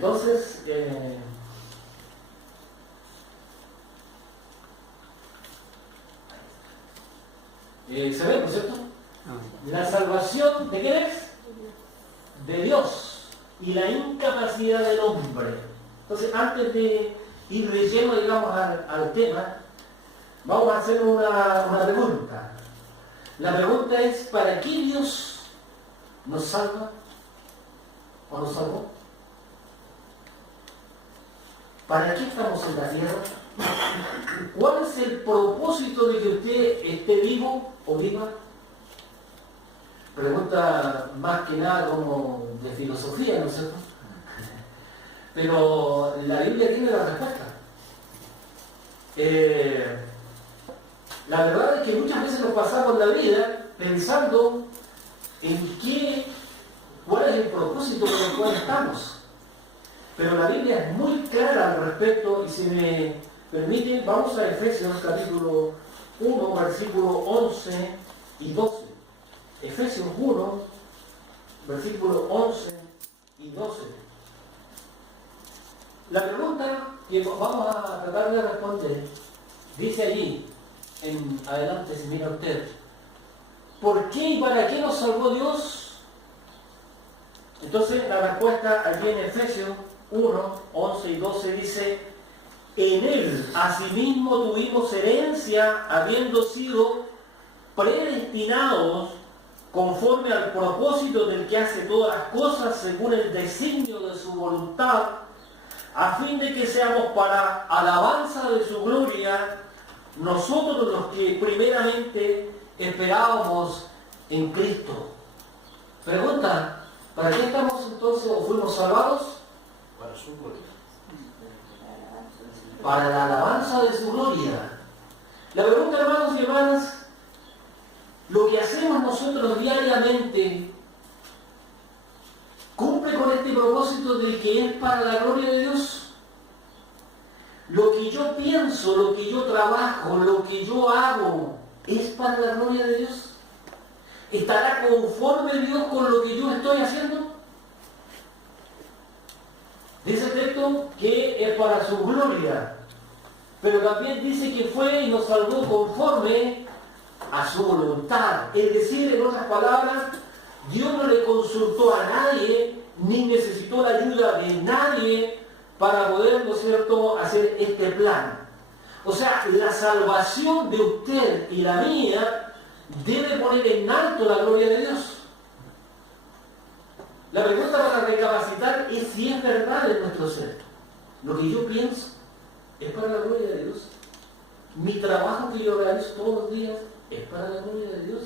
Entonces, se ve, ¿no es cierto? La salvación, ¿de quién es? De Dios, y la incapacidad del hombre. Entonces, antes de ir de lleno, digamos, al tema, vamos a hacer una pregunta. La pregunta es, ¿para qué Dios nos salva o nos salvó? ¿Para qué estamos en la tierra? ¿Cuál es el propósito de que usted esté vivo o viva? Pregunta más que nada como de filosofía, ¿no es cierto? Pero la Biblia tiene la respuesta. La verdad es que muchas veces nos pasamos la vida pensando en cuál es el propósito con el cual estamos. Pero la Biblia es muy clara al respecto, y si me permiten, vamos a Efesios capítulo 1, versículo 11 y 12. Efesios 1, versículo 11 y 12. La pregunta que vamos a tratar de responder dice allí, en adelante, si mira usted, ¿por qué y para qué nos salvó Dios? Entonces la respuesta aquí en Efesios 1, 11 y 12 dice: en Él asimismo tuvimos herencia, habiendo sido predestinados conforme al propósito del que hace todas las cosas según el designio de su voluntad, a fin de que seamos para alabanza de su gloria, nosotros los que primeramente esperábamos en Cristo. Pregunta, ¿para qué estamos entonces o fuimos salvados? Para su gloria. Para la alabanza de su gloria. La pregunta, hermanos y hermanas, lo que hacemos nosotros diariamente cumple con este propósito de que es para la gloria de Dios. Lo que yo pienso, lo que yo trabajo, lo que yo hago, ¿es para la gloria de Dios? ¿Estará conforme Dios con lo que yo estoy haciendo? Dice el texto que es para su gloria, pero también dice que fue y nos salvó conforme a su voluntad. Es decir, en otras palabras, Dios no le consultó a nadie, ni necesitó la ayuda de nadie para poder, ¿no es cierto?, hacer este plan. O sea, la salvación de usted y la mía debe poner en alto la gloria de Dios. La pregunta para recapacitar es si es verdad en nuestro ser. Lo que yo pienso es para la gloria de Dios. Mi trabajo que yo realizo todos los días es para la gloria de Dios.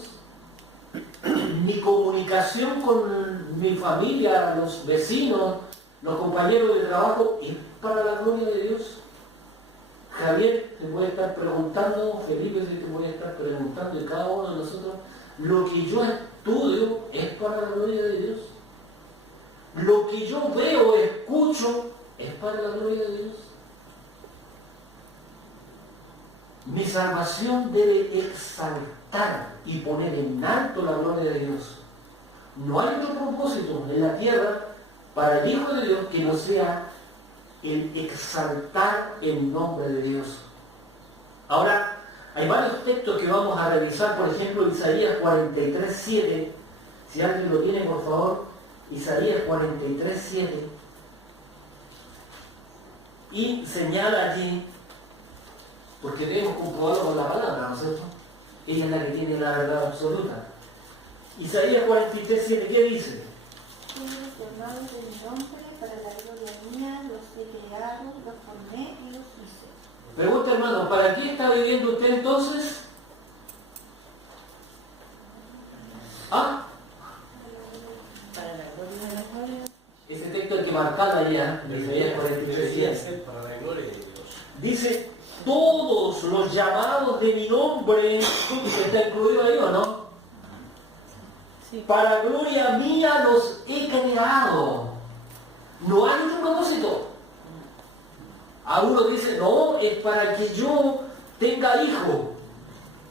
Mi comunicación con mi familia, los vecinos, los compañeros de trabajo, es para la gloria de Dios. Javier te puede estar preguntando, Felipe te puede estar preguntando, y cada uno de nosotros, lo que yo estudio es para la gloria de Dios. Lo que yo veo, escucho, es para la gloria de Dios. Mi salvación debe exaltar y poner en alto la gloria de Dios. No hay otro propósito en la tierra para el Hijo de Dios que no sea el exaltar el nombre de Dios. Ahora, hay varios textos que vamos a revisar, por ejemplo, Isaías 43:7. Si alguien lo tiene, por favor, Isaías 43:7. Y señala allí, porque debemos comprobarlo con la palabra, ¿no es cierto? Ella es la que tiene la verdad absoluta. Isaías 43:7, ¿qué dice? De mi nombre, para la gloria mía, los he creado, los formé y los hice. Pregunta, hermano, ¿para qué está viviendo usted entonces? ¿Ah? Para la gloria de la gloria. Ese texto hay que marcarlo ya, de Isaías 43:7. Para la gloria de Dios. Dice, todos los llamados de mi nombre, ¿está incluido ahí o no? Sí. Para gloria mía los he creado. No hay otro propósito. Algunos dicen, no, es para que yo tenga hijo,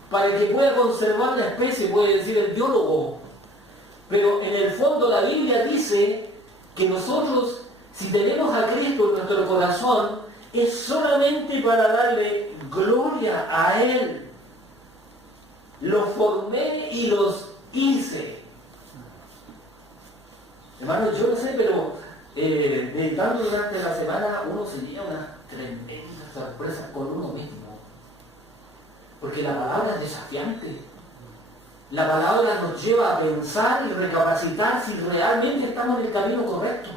para que pueda conservar la especie, puede decir el biólogo. Pero en el fondo la Biblia dice que nosotros Si tenemos a Cristo en nuestro corazón, es solamente para darle gloria a Él. Los formé y los hice. Hermanos, yo no sé, pero meditando durante la semana uno se lleva unas tremendas sorpresas con uno mismo. Porque la palabra es desafiante. La palabra nos lleva a pensar y recapacitar si realmente estamos en el camino correcto.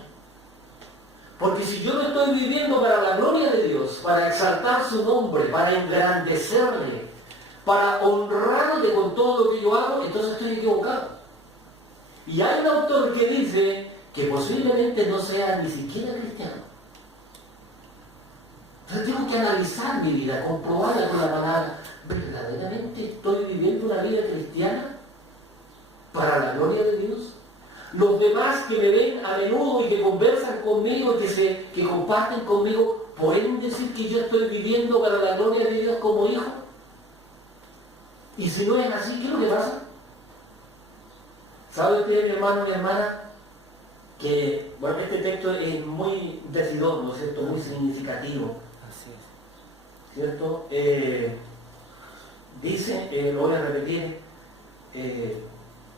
Porque si yo no estoy viviendo para la gloria de Dios, para exaltar su nombre, para engrandecerle, para honrarle con todo lo que yo hago, entonces estoy equivocado. Y hay un autor que dice que posiblemente no sea ni siquiera cristiano. Entonces tengo que analizar mi vida, comprobarla con la palabra. ¿Verdaderamente estoy viviendo una vida cristiana para la gloria de Dios? Los demás que me ven a menudo y que conversan conmigo, que comparten conmigo, ¿pueden decir que yo estoy viviendo para la gloria de Dios como hijo? Y si no es así, ¿qué es lo que pasa? ¿Sabe usted, mi hermano y mi hermana, que bueno, este texto es muy decidor, ¿no es cierto? Muy significativo. Así es. ¿Cierto? Dice, lo voy a repetir,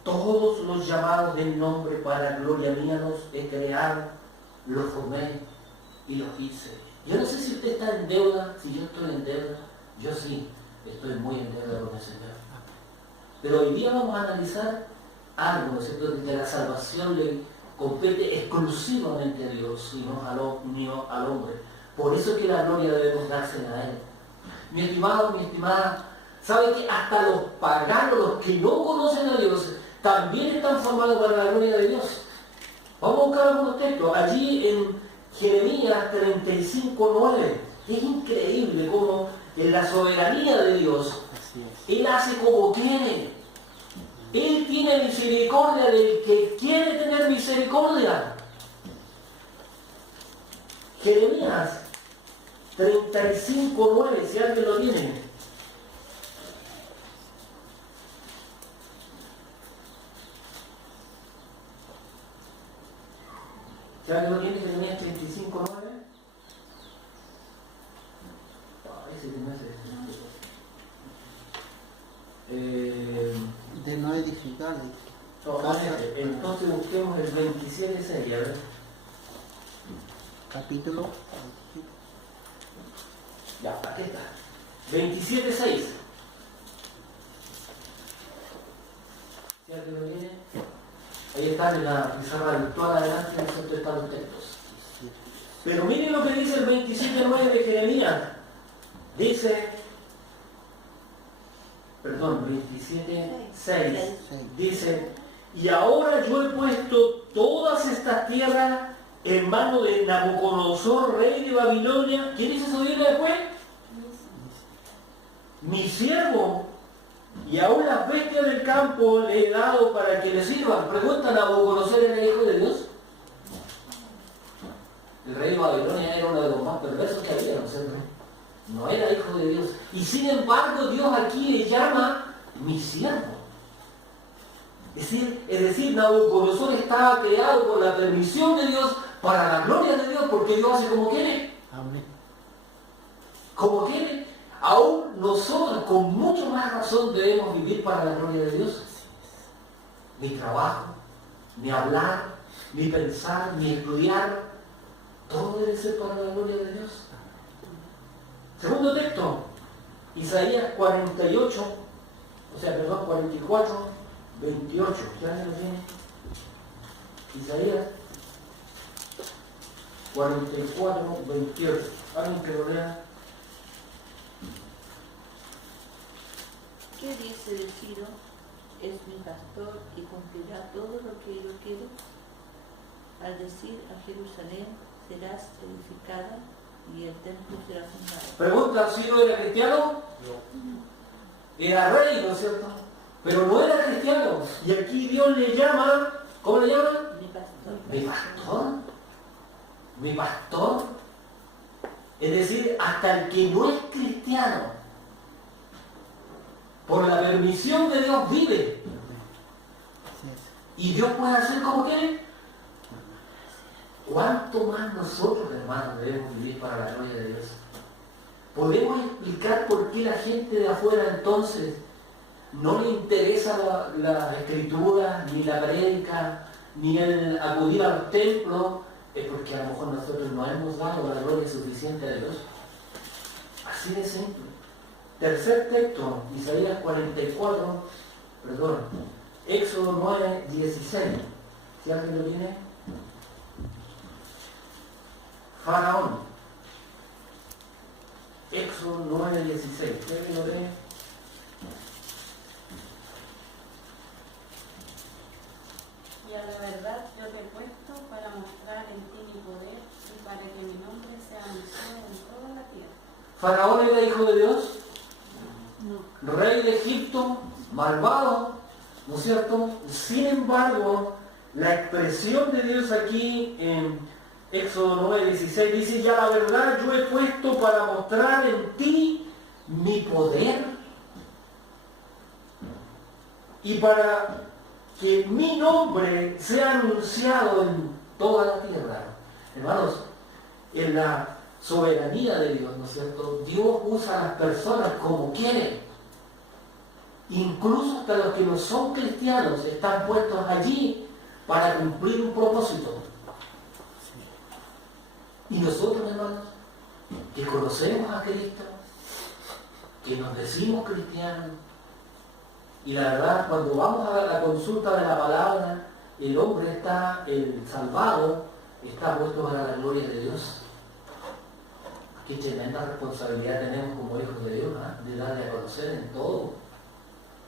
todos los llamados del nombre para gloria mía los he creado, los formé y los hice. Yo no sé si usted está en deuda, si yo estoy en deuda, yo sí, estoy muy en deuda con el Señor. Pero hoy día vamos a analizar algo, ¿no es cierto?, que la salvación le compete exclusivamente a Dios y no al hombre. Por eso que la gloria debemos dársela a Él. Mi estimado, mi estimada, ¿sabe que hasta los paganos, los que no conocen a Dios, también están formados para la gloria de Dios? Vamos a buscar algunos textos. Allí en Jeremías 35:9, es increíble cómo en la soberanía de Dios, Él hace como quiere. Él tiene misericordia del que quiere tener misericordia. Jeremías 35:9, si alguien lo tiene. Si alguien lo tiene, Jeremías 35:9. Ese que no es De no edificar. entonces busquemos el 27:6, a ver. Capítulo. Ya, aquí está. 27:6. Si alguien lo tiene, ahí está en la pizarra virtual adelante, nosotros están los textos. Pero miren lo que dice el 27:9 de Jeremías. Dice, perdón, 27:6. Dice, y ahora yo he puesto todas estas tierras en mano de Nabucodonosor, rey de Babilonia. ¿Quién dice su Biblia después? Mi siervo. Y aún las bestias del campo le he dado para que le sirvan. Pregunta, ¿Nabucodonosor era hijo de Dios? El rey de Babilonia era uno de los más perversos que había, ¿no es cierto? No era hijo de Dios. Y sin embargo, Dios aquí le llama mi siervo. Es decir, Nabucodonosor estaba creado por la permisión de Dios para la gloria de Dios, porque Dios hace como quiere. Amén. Como quiere. Aún nosotros, con mucho más razón, debemos vivir para la gloria de Dios. Mi trabajo, mi hablar, mi pensar, mi estudiar, todo debe ser para la gloria de Dios. Segundo texto, Isaías 44, 28. ¿Ya lo tiene? Isaías 44, 28. ¿Alguien que lo lea? ¿Qué dice de Ciro? Es mi pastor y cumplirá todo lo que yo quiero. Al decir a Jerusalén, serás edificada y el templo será fundado. Pregunta, ¿Ciro era cristiano? No. Era rey, ¿no es cierto? Pero no era cristiano. Y aquí Dios le llama, ¿cómo le llama? Mi pastor. Mi pastor. Mi pastor. Es decir, hasta el que no es cristiano, por la permisión de Dios vive. Y Dios puede hacer como quiere. ¿cuánto más nosotros, hermanos, debemos vivir para la gloria de Dios? ¿Podemos explicar por qué la gente de afuera entonces no le interesa la escritura, ni la prédica, ni el acudir a los templos? Es porque a lo mejor nosotros no hemos dado la gloria suficiente a Dios. Así de simple. Tercer texto, Isaías 44, perdón, Éxodo 9, 16. ¿Si alguien lo tiene? Faraón. Éxodo 9, 16. ¿Quién lo lee? Y a la verdad yo te he puesto para mostrar en ti mi poder y para que mi nombre sea anunciado en toda la tierra. ¿Faraón era hijo de Dios? No. Rey de Egipto, malvado, ¿no es cierto? Sin embargo, la expresión de Dios aquí en Éxodo 9, 16 dice: ya la verdad yo he puesto para mostrar en ti mi poder y para que mi nombre sea anunciado en toda la tierra. Hermanos, en la soberanía de Dios, ¿no es cierto? Dios usa a las personas como quiere. Incluso hasta los que no son cristianos están puestos allí para cumplir un propósito. Y nosotros, hermanos, que conocemos a Cristo, que nos decimos cristianos, y la verdad, cuando vamos a la consulta de la palabra, el hombre está, el salvado, está puesto para la gloria de Dios. Qué tremenda responsabilidad tenemos como hijos de Dios, ¿eh? De darle a conocer en todo.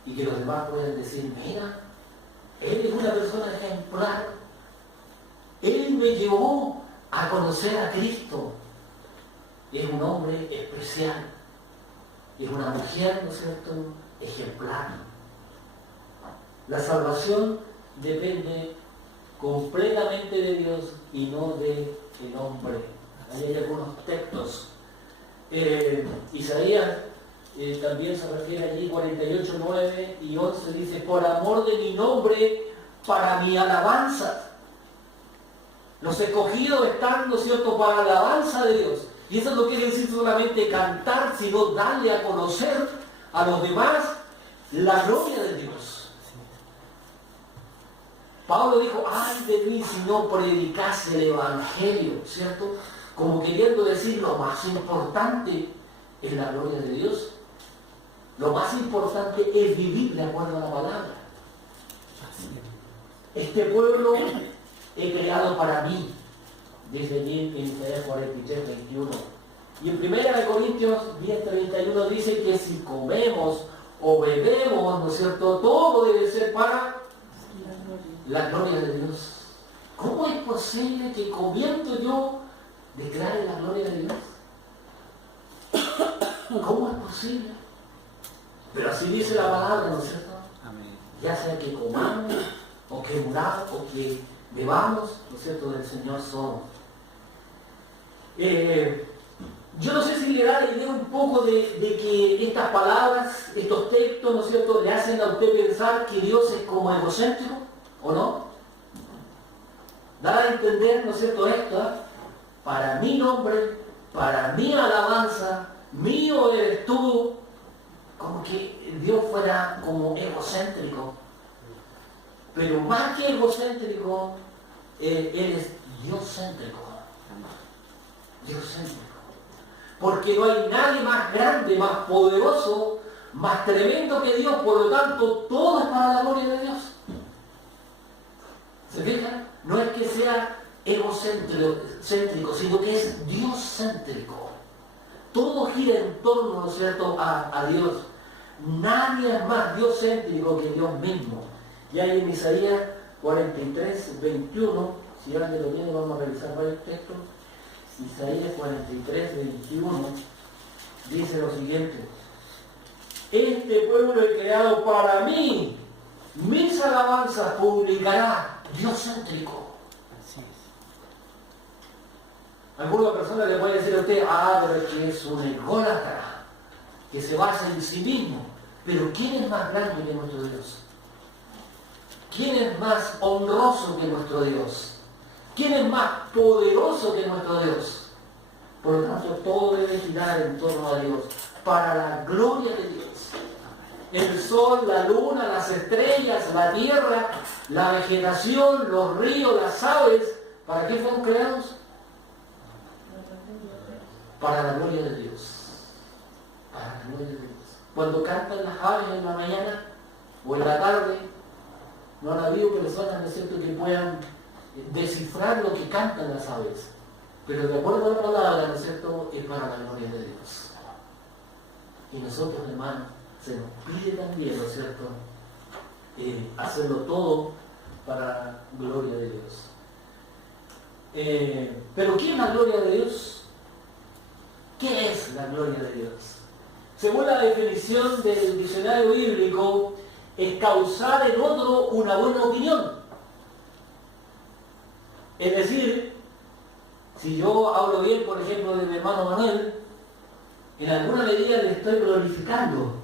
Y que los demás puedan decir: mira, él es una persona ejemplar. Él me llevó a conocer a Cristo. Es un hombre especial. Es una mujer, ¿no es cierto?, ejemplar. La salvación depende completamente de Dios y no del hombre. Ahí hay algunos textos. Isaías también se refiere allí, 48, 9 y 11, dice: por amor de mi nombre, para mi alabanza. Los escogidos están, ¿no es cierto?, para la alabanza de Dios. Y eso no quiere decir solamente cantar, sino darle a conocer a los demás la gloria de Dios. Pablo dijo: ay de mí si no predicase el Evangelio, ¿cierto? Como queriendo decir, lo más importante es la gloria de Dios. Lo más importante es vivir de acuerdo a la palabra. Este pueblo he creado para mí, dice allí en Isaías 43, 21. Y en 1 Corintios 10, 31 dice que si comemos o bebemos, ¿no es cierto?, todo debe ser para la gloria de Dios. ¿Cómo es posible que comiendo yo declare la gloria de Dios? ¿Cómo es posible? Pero así dice la palabra, ¿no es cierto? Amén. Ya sea que comamos, o que muramos, o que bebamos, ¿no es cierto?, del Señor somos. Yo no sé si le da la idea un poco de que estas palabras, estos textos, ¿no es cierto?, le hacen a usted pensar que Dios es como egocéntrico, ¿o no? Da a entender, ¿no es cierto?, esto, ¿eh? Para mi nombre, para mi alabanza, mío eres tú, como que Dios fuera como egocéntrico. Pero más que egocéntrico, Él es dioscéntrico. Dioscéntrico. Porque no hay nadie más grande, más poderoso, más tremendo que Dios, por lo tanto, todo es para la gloria de Dios. ¿Se fijan? No es que sea egocéntrico, sino que es dioscéntrico. Todo gira en torno, ¿no es cierto?, a Dios. Nadie es más dioscéntrico que Dios mismo. Y ahí en Isaías 43, 21, si alguien lo tiene, vamos a revisar varios textos. Isaías 43, 21, dice lo siguiente: este pueblo he creado para mí, mis alabanzas publicará. Dioscéntrico. Así es. Alguna persona le puede decir a usted: pero es que es un ególatra, que se basa en sí mismo. Pero ¿quién es más grande que nuestro Dios? ¿Quién es más honroso que nuestro Dios? ¿Quién es más poderoso que nuestro Dios? Por lo tanto, todo debe girar en torno a Dios, para la gloria de Dios. El sol, la luna, las estrellas, la tierra, la vegetación, los ríos, las aves, ¿para qué fueron creados? Para la gloria de Dios. Para la gloria de Dios. Cuando cantan las aves en la mañana o en la tarde, no han habido personas, ¿no es cierto?, que puedan descifrar lo que cantan las aves. Pero de acuerdo a la palabra, ¿no es cierto?, es para la gloria de Dios. Y nosotros, hermanos, se nos pide también, ¿no es cierto?, hacerlo todo para la gloria de Dios. Pero ¿qué es la gloria de Dios? ¿Qué es la gloria de Dios? Según la definición del diccionario bíblico, es causar en otro una buena opinión. Es decir, si yo hablo bien, por ejemplo, de mi hermano Manuel, en alguna medida le estoy glorificando,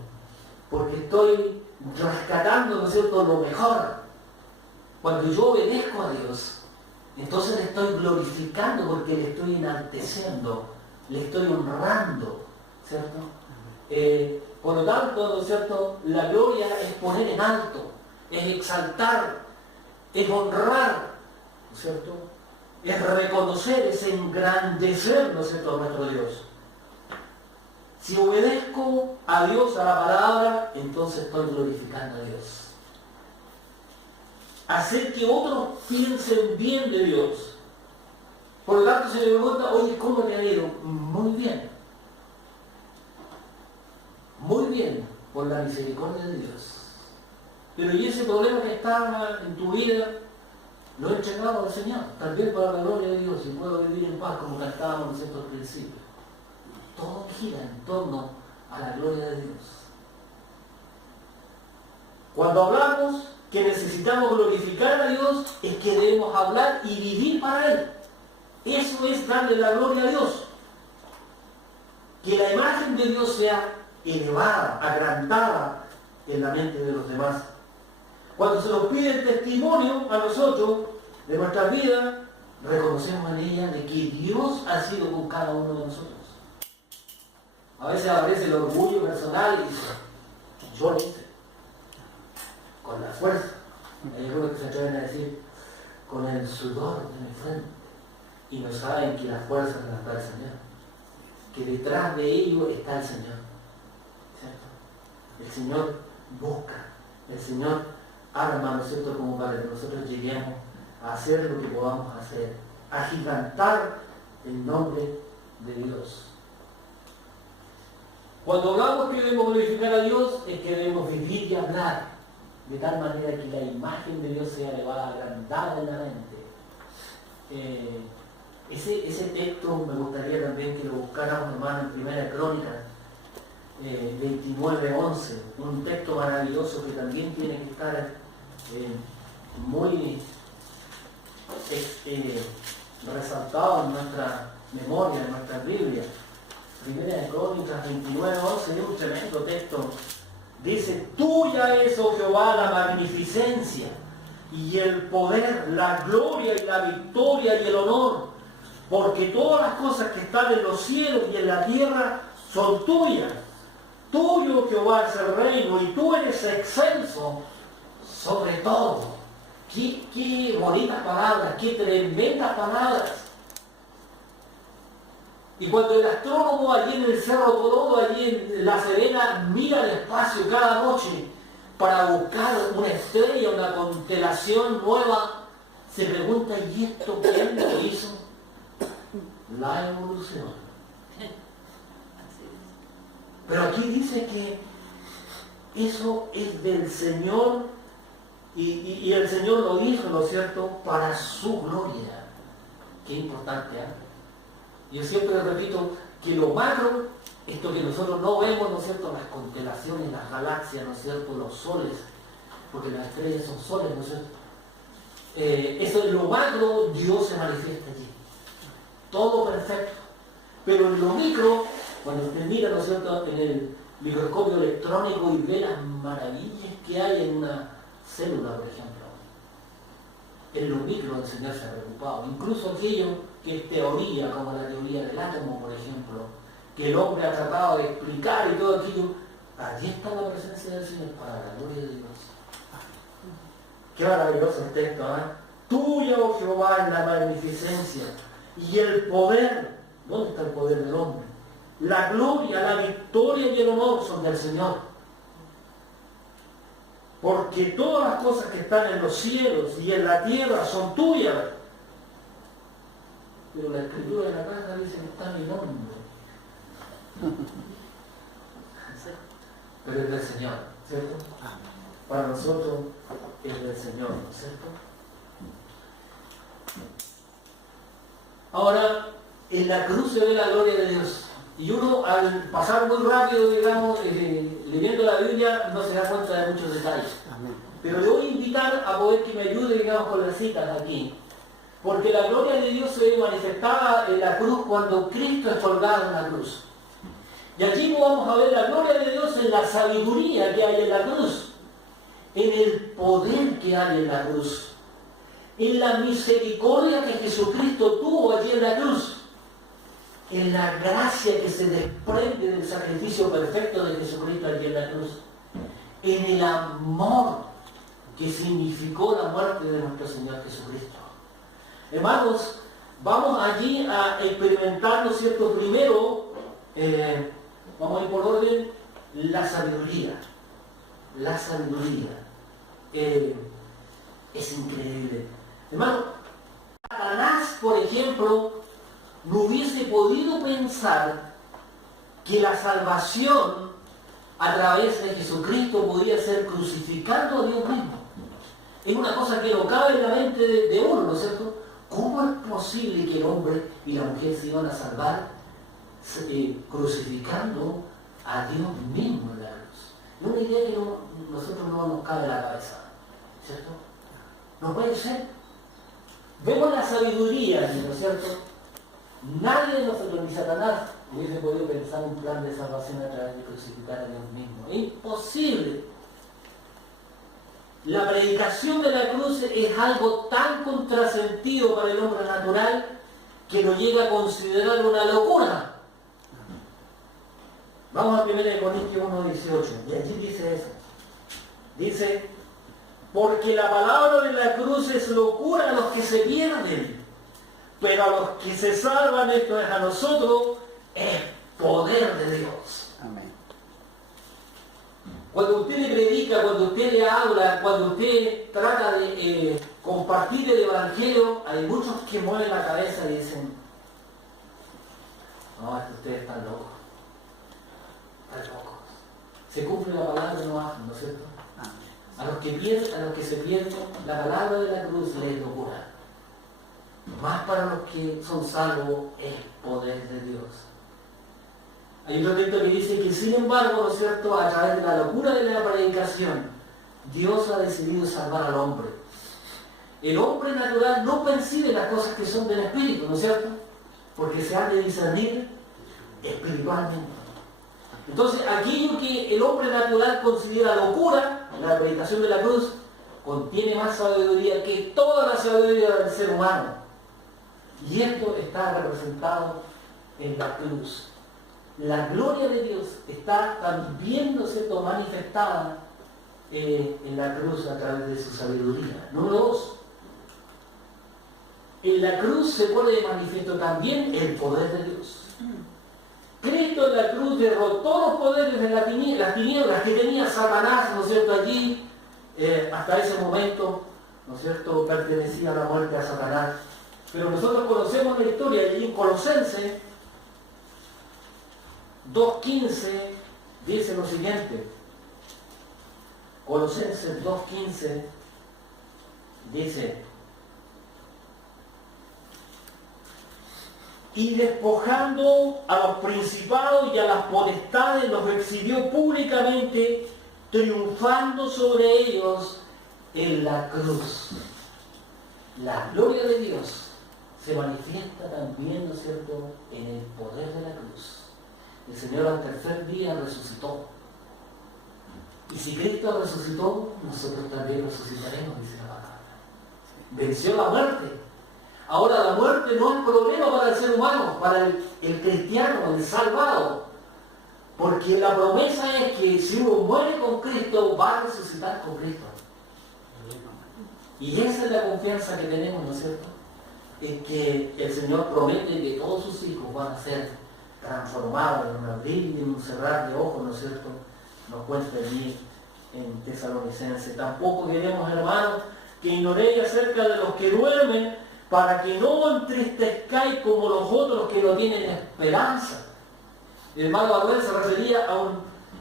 porque estoy rescatando, ¿no es cierto?, lo mejor. Cuando yo obedezco a Dios, entonces le estoy glorificando porque le estoy enalteciendo, le estoy honrando, ¿cierto? Por lo tanto, ¿no es cierto?, la gloria es poner en alto, es exaltar, es honrar, ¿no es cierto?, es reconocer, es engrandecer, ¿no es cierto?, a nuestro Dios. Si obedezco a Dios, a la palabra, entonces estoy glorificando a Dios. Hacer que otros piensen bien de Dios. Por lo tanto, se le pregunta, oye, ¿cómo te ha ido? Muy bien. Muy bien, por la misericordia de Dios. Pero ¿y ese problema que está en tu vida? Lo he entregado al Señor, también para la gloria de Dios, y puedo vivir en paz, como cantábamos nosotros al principio. Todo gira en torno a la gloria de Dios. Cuando hablamos que necesitamos glorificar a Dios, es que debemos hablar y vivir para Él. Eso es darle la gloria a Dios. Que la imagen de Dios sea elevada, agrandada en la mente de los demás. Cuando se nos pide el testimonio a nosotros de nuestra vida, reconocemos en ella de que Dios ha sido con cada uno de nosotros. A veces aparece el orgullo personal y dice, yo lo hice, con la fuerza. Hay algunos que se atreven a decir, con el sudor de mi frente. Y no saben que la fuerza la da el Señor. Que detrás de ello está el Señor. ¿Cierto? El Señor busca, el Señor arma, ¿no es cierto?, como para que nosotros lleguemos a hacer lo que podamos hacer, a agigantar el nombre de Dios. Cuando hablamos que debemos glorificar a Dios, es que debemos vivir y hablar de tal manera que la imagen de Dios sea elevada, agrandada en la mente. Ese texto me gustaría también que lo buscáramos, hermano, en 1 Crónicas 29:11, un texto maravilloso que también tiene que estar muy resaltado en nuestra memoria, en nuestra Biblia. 1 Crónicas 29:11 es un tremendo texto. Dice, tuya es, oh Jehová, la magnificencia y el poder, la gloria y la victoria y el honor, porque todas las cosas que están en los cielos y en la tierra son tuyas. Tuyo, Jehová, es el reino y tú eres excelso sobre todo. Qué bonitas palabras, qué tremendas palabras. Y cuando el astrónomo allí en el Cerro Torodo, allí en La Serena, mira el espacio cada noche para buscar una estrella, una constelación nueva, se pregunta, ¿y esto quién lo hizo? La evolución. Pero aquí dice que eso es del Señor y el Señor lo hizo, ¿no es cierto?, para su gloria. Qué importante, ¿eh? Yo siempre repito que lo macro, esto que nosotros no vemos, ¿no es cierto?, las constelaciones, las galaxias, ¿no es cierto?, los soles, porque las estrellas son soles, ¿no es cierto? Eso en lo macro, Dios se manifiesta allí. Todo perfecto. Pero en lo micro, cuando usted mira, ¿no es cierto?, en el microscopio electrónico y ve las maravillas que hay en una célula, por ejemplo. En lo micro el Señor se ha preocupado. Incluso aquello que es teoría, como la teoría del átomo, por ejemplo, que el hombre ha tratado de explicar y todo aquello, allí está la presencia del Señor para la gloria de Dios. Qué maravilloso el texto, ¿eh? Tuya, oh Jehová, es la magnificencia y el poder. ¿Dónde está el poder del hombre? La gloria, la victoria y el honor son del Señor. Porque todas las cosas que están en los cielos y en la tierra son tuyas. Pero la escritura de la casa dice que está mi nombre. Pero es del Señor, ¿cierto? Para nosotros es del Señor, ¿no es cierto? Ahora, en la cruz se ve la gloria de Dios. Y uno, al pasar muy rápido, digamos, leyendo la Biblia, no se da cuenta de muchos detalles. Pero le voy a invitar a poder que me ayude, digamos, con las citas aquí. Porque la gloria de Dios se ve manifestada en la cruz cuando Cristo es colgado en la cruz. Y allí vamos a ver la gloria de Dios en la sabiduría que hay en la cruz, en el poder que hay en la cruz, en la misericordia que Jesucristo tuvo allí en la cruz, en la gracia que se desprende del sacrificio perfecto de Jesucristo allí en la cruz, en el amor que significó la muerte de nuestro Señor Jesucristo. Hermanos, vamos allí a experimentar, ¿no es cierto? Primero, vamos a ir por orden, la sabiduría. La sabiduría. Es increíble. Hermano, Satanás, por ejemplo, no hubiese podido pensar que la salvación a través de Jesucristo podía ser crucificando a Dios mismo. Es una cosa que no cabe en la mente de uno, ¿no es cierto? ¿Cómo es posible que el hombre y la mujer se iban a salvar crucificando a Dios mismo en la cruz? Es una idea que nosotros no nos cabe en la cabeza, ¿cierto? No puede ser. Vemos la sabiduría, ¿no es cierto? Nadie de nosotros, ni Satanás, hubiese podido pensar un plan de salvación a través de crucificar a Dios mismo. Es imposible. La predicación de la cruz es algo tan contrasentido para el hombre natural que lo llega a considerar una locura. Vamos a 1 Corintios 1:18, y allí dice eso. Dice, porque la palabra de la cruz es locura a los que se pierden, pero a los que se salvan, esto es a nosotros, es poder de Dios. Amén. Cuando usted le predica, cuando usted le habla, cuando usted trata de compartir el Evangelio, hay muchos que mueven la cabeza y dicen, no, es que ustedes están locos. Están locos. Se cumple la palabra y no hacen, ¿no es cierto? A los que pierden, a los que se pierden, la palabra de la cruz les es locura. Más para los que son salvos es poder de Dios. Hay otro texto que dice que sin embargo, ¿no es cierto?, a través de la locura de la predicación, Dios ha decidido salvar al hombre. El hombre natural no percibe las cosas que son del Espíritu, ¿no es cierto? Porque se ha de discernir espiritualmente. Entonces, aquello que el hombre natural considera locura, la predicación de la cruz, contiene más sabiduría que toda la sabiduría del ser humano. Y esto está representado en la cruz. La gloria de Dios está también, ¿no es cierto?, manifestada en la cruz a través de su sabiduría. Número 2. En la cruz se pone de manifiesto también el poder de Dios. Cristo en la cruz derrotó los poderes de las tinieblas que tenía Satanás, ¿no es cierto?, allí, hasta ese momento, ¿no es cierto?, pertenecía la muerte a Satanás. Pero nosotros conocemos la historia, allí en Colosenses 2:15 dice lo siguiente. Colosenses 2:15 dice, y despojando a los principados y a las potestades los exhibió públicamente, triunfando sobre ellos en la cruz. La gloria de Dios se manifiesta también, ¿no es cierto?, en el poder de la cruz. El Señor al tercer día resucitó. Y si Cristo resucitó, nosotros también resucitaremos, dice la palabra. venció la muerte. Ahora la muerte no es problema para el ser humano, para el cristiano, el salvado. Porque la promesa es que si uno muere con Cristo, va a resucitar con Cristo. Y esa es la confianza que tenemos, ¿no es cierto? Es que el Señor promete que todos sus hijos van a ser transformados en un abrir y en un cerrar de ojos, ¿no es cierto? Nos cuenta allí en Tesalonicenses. Tampoco queremos, hermanos, que ignoréis acerca de los que duermen, para que no entristezcáis como los otros que no tienen esperanza. El hermano Manuel se refería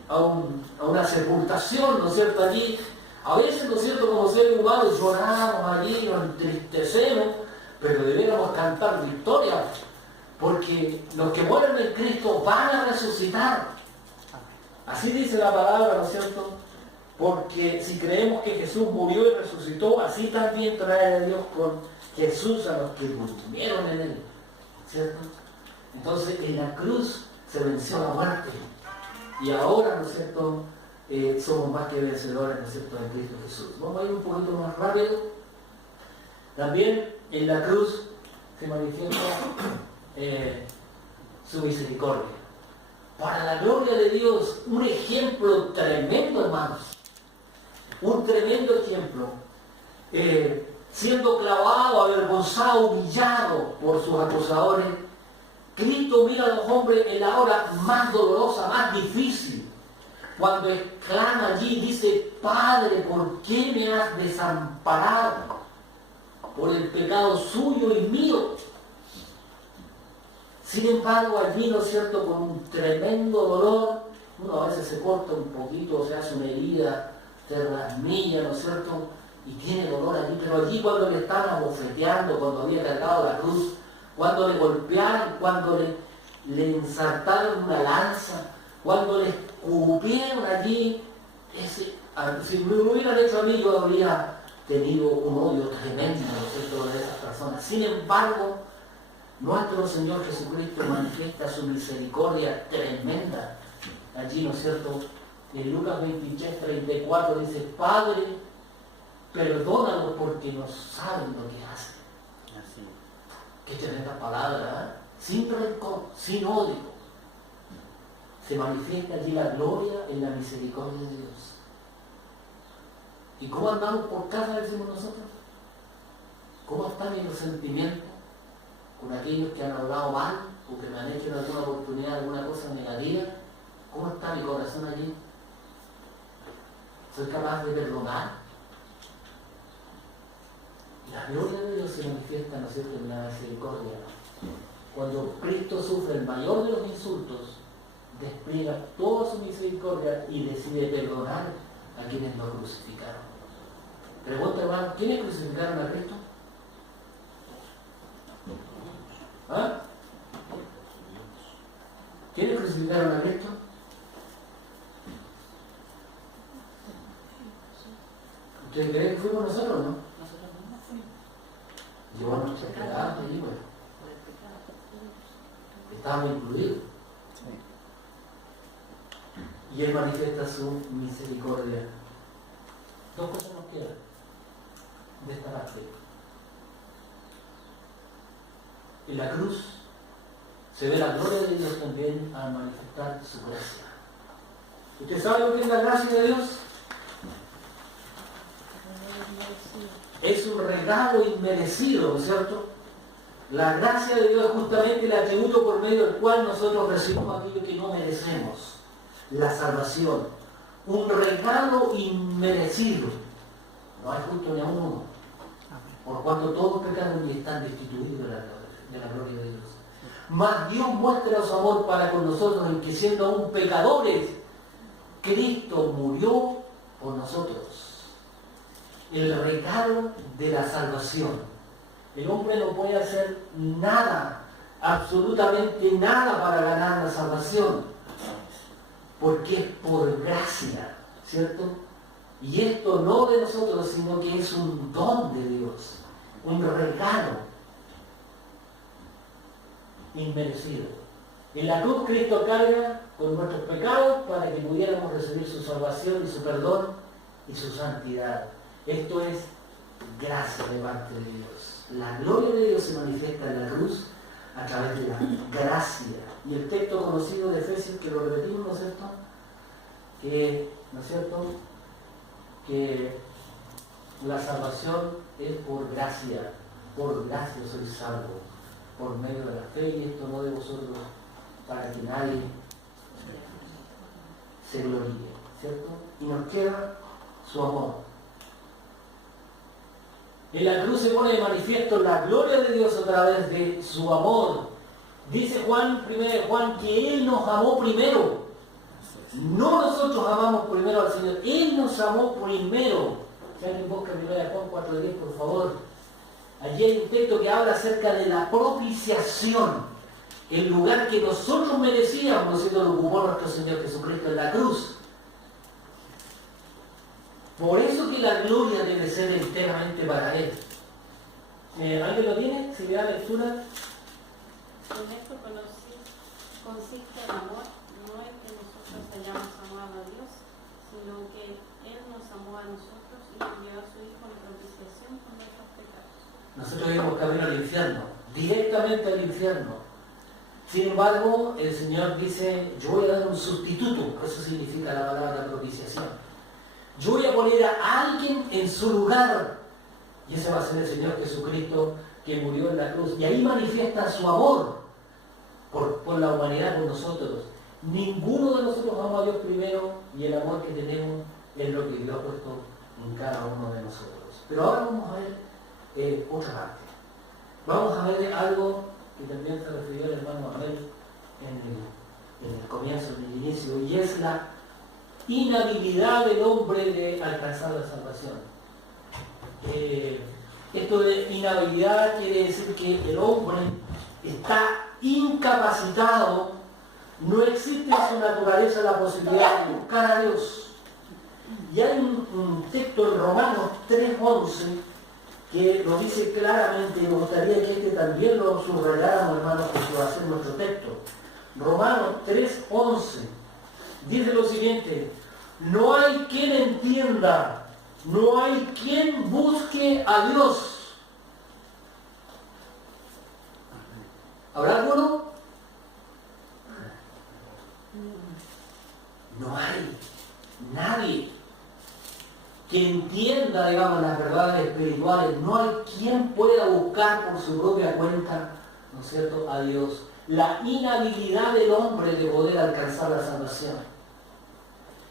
a una sepultación, ¿no es cierto? Allí, a veces, ¿no es cierto?, como seres humanos lloramos allí, nos entristecemos, pero deberíamos cantar victoria, porque los que mueren en Cristo van a resucitar. Así dice la palabra, ¿no es cierto? Porque si creemos que Jesús murió y resucitó, así también traerá Dios con Jesús a los que durmieron en Él, ¿cierto? Entonces, en la cruz se venció la muerte. Y ahora, ¿no es cierto?, somos más que vencedores, ¿no es cierto?, en Cristo Jesús. Vamos a ir un poquito más rápido. También en la cruz se manifiesta su misericordia. Para la gloria de Dios, un ejemplo tremendo, hermanos. Un tremendo ejemplo. Siendo clavado, avergonzado, humillado por sus acusadores, Cristo mira a los hombres en la hora más dolorosa, más difícil. Cuando exclama allí, dice: Padre, ¿por qué me has desamparado? Por el pecado suyo y mío. Sin embargo, allí, ¿no es cierto?, con un tremendo dolor, uno a veces se corta un poquito, se hace una herida, se rasmilla, ¿no es cierto?, y tiene dolor allí, pero allí cuando le estaban abofeteando, cuando había cargado la cruz, cuando le golpearon, cuando le ensartaron una lanza, cuando le escupieron allí, si me lo hubieran hecho a mí, yo habría tenido un odio tremendo, ¿no es cierto?, de esas personas. Sin embargo, nuestro Señor Jesucristo manifiesta su misericordia tremenda. Allí, ¿no es cierto?, en Lucas 23, 34 dice: Padre, perdónalos porque no saben lo que hacen. Así. Qué tremenda palabra, ¿eh? Sin rencor, sin odio. Se manifiesta allí la gloria en la misericordia de Dios. ¿Y cómo andamos por casa, decimos nosotros? ¿Cómo está mi resentimiento con aquellos que han hablado mal o que me han hecho en alguna oportunidad alguna cosa negativa? ¿Cómo está mi corazón allí? ¿Soy capaz de perdonar? La gloria de Dios se manifiesta, ¿no es cierto?, en la misericordia. Cuando Cristo sufre el mayor de los insultos, despliega toda su misericordia y decide perdonar a quienes lo crucificaron. Pregunta, hermano, ¿quiénes crucificaron a Cristo? ¿Ah? ¿Quiénes crucificaron a Cristo? ¿Ustedes creen que fuimos nosotros, no? Llevó nuestros pecados allí, bueno. Estábamos incluidos. Y Él manifiesta su misericordia. Dos cosas nos quedan de esta parte. En la cruz se ve la gloria de Dios también al manifestar su gracia. ¿Usted sabe lo que es la gracia de Dios? Es un regalo inmerecido, ¿no es cierto? La gracia de Dios es justamente el atributo por medio del cual nosotros recibimos aquello que no merecemos, la salvación. Un regalo inmerecido. No hay justo ni a uno, por cuanto todos pecaron y están destituidos de la gloria de Dios. Mas Dios muestra su amor para con nosotros en que, siendo aún pecadores, Cristo murió por nosotros. El regalo de la salvación. El hombre no puede hacer nada, absolutamente nada, para ganar la salvación, porque es por gracia, ¿cierto? Y esto no de nosotros, sino que es un don de Dios, un regalo inmerecido. En la cruz Cristo carga con nuestros pecados para que pudiéramos recibir su salvación y su perdón y su santidad. Esto es gracia de parte de Dios. La gloria de Dios se manifiesta en la cruz a través de la gracia. Y el texto conocido de Efesios, que lo repetimos, ¿no es cierto? ¿No es cierto? Que la salvación es por gracia soy salvo, por medio de la fe, y esto no de vosotros, para que nadie se gloríe, ¿cierto? Y nos queda su amor. En la cruz se pone de manifiesto la gloria de Dios a través de su amor. Dice Juan, 1 Juan, que Él nos amó primero. No nosotros amamos primero al Señor, Él nos amó primero. Si alguien busca 1 Juan 4:10, por favor. Allí hay un texto que habla acerca de la propiciación, el lugar que nosotros merecíamos, ¿no es cierto?, lo ocupó nuestro Señor Jesucristo en la cruz. Por eso que la gloria debe ser enteramente para Él. ¿Alguien lo tiene? Si me da lectura. En esto consiste el amor, no es que nosotros hayamos amado a Dios, sino que Él nos amó a nosotros y envió a su Hijo en propiciación por nuestros pecados. Nosotros íbamos camino al infierno, directamente al infierno. Sin embargo, el Señor dice, yo voy a dar un sustituto, eso significa la palabra propiciación. Yo voy a poner a alguien en su lugar, y ese va a ser el Señor Jesucristo, que murió en la cruz. Y ahí manifiesta su amor por la humanidad, por nosotros. Ninguno de nosotros amamos a Dios primero, y el amor que tenemos es lo que Dios ha puesto en cada uno de nosotros. Pero ahora vamos a ver otra parte. Vamos a ver algo que también se refirió el hermano Abel en el comienzo, en el inicio, y es la inhabilidad del hombre de alcanzar la salvación. Esto de inhabilidad quiere decir que el hombre está incapacitado, no existe en su naturaleza la posibilidad de buscar a Dios. Y hay un texto en Romanos 3:11 que lo dice claramente, y me gustaría que este también lo subrayáramos, hermanos, porque va a ser nuestro texto. Romanos 3:11 dice lo siguiente: no hay quien entienda, no hay quien busque a Dios. ¿Habrá alguno? No hay nadie que entienda, digamos, las verdades espirituales. No hay quien pueda buscar por su propia cuenta, ¿no es cierto?, a Dios. La inhabilidad del hombre de poder alcanzar la salvación.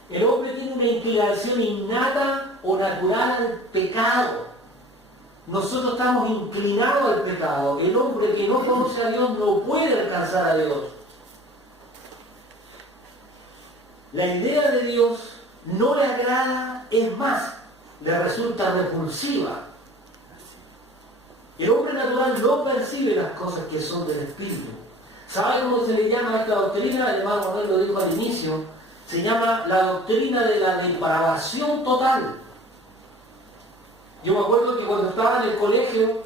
El hombre tiene una inclinación innata o natural al pecado. Nosotros estamos inclinados al pecado. El hombre que no conoce a Dios no puede alcanzar a Dios. La idea de Dios no le agrada, es más, le resulta repulsiva. El hombre natural no percibe las cosas que son del Espíritu. ¿Sabe cómo se le llama a esta doctrina? El hermano Manuel lo dijo al inicio. Se llama la doctrina de la depravación total. Yo me acuerdo que cuando estaba en el colegio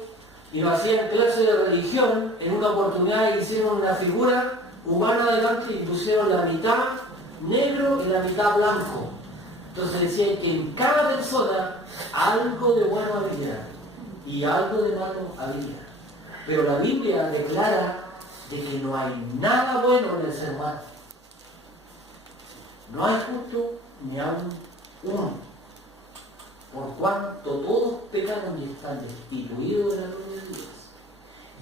y nos hacían clase de religión, en una oportunidad hicieron una figura humana delante y pusieron la mitad negro y la mitad blanco. Entonces decían que en cada persona algo de bueno había y algo de malo había. Pero la Biblia declara de que no hay nada bueno en el ser humano. No hay justo ni aún uno. Por cuanto todos pecaron y están destituidos de la gloria de Dios.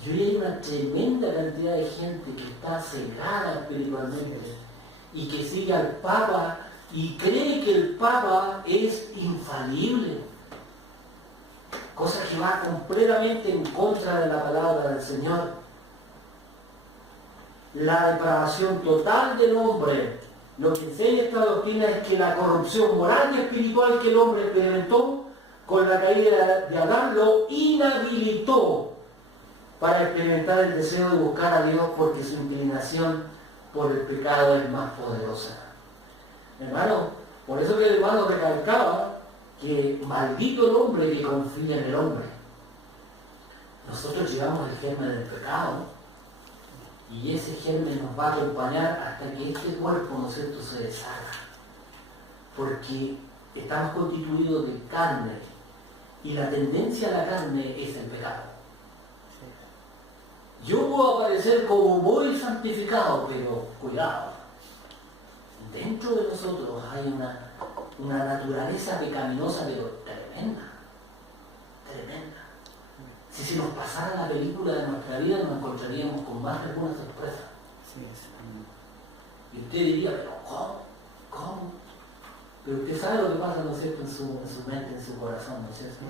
Y hoy hay una tremenda cantidad de gente que está cegada espiritualmente y que sigue al Papa y cree que el Papa es infalible. Cosa que va completamente en contra de la palabra del Señor. La depravación total del hombre. Lo que enseña esta doctrina es que la corrupción moral y espiritual que el hombre experimentó con la caída de Adán lo inhabilitó para experimentar el deseo de buscar a Dios, porque su inclinación por el pecado es más poderosa. Hermano, por eso que el hermano recalcaba que maldito el hombre que confía en el hombre. Nosotros llevamos el germen del pecado. Y ese germen nos va a acompañar hasta que este cuerpo, ¿no es cierto?, se deshaga. Porque estamos constituidos de carne. Y la tendencia a la carne es el pecado. Yo puedo aparecer como muy santificado, pero cuidado. Dentro de nosotros hay una naturaleza pecaminosa, pero tremenda. Tremenda. Si se nos pasara la película de nuestra vida, nos encontraríamos con más de alguna sorpresa. Y usted diría, pero ¿cómo? ¿Cómo? Pero usted sabe lo que pasa, ¿no es cierto?, en su mente, en su corazón, ¿no es cierto?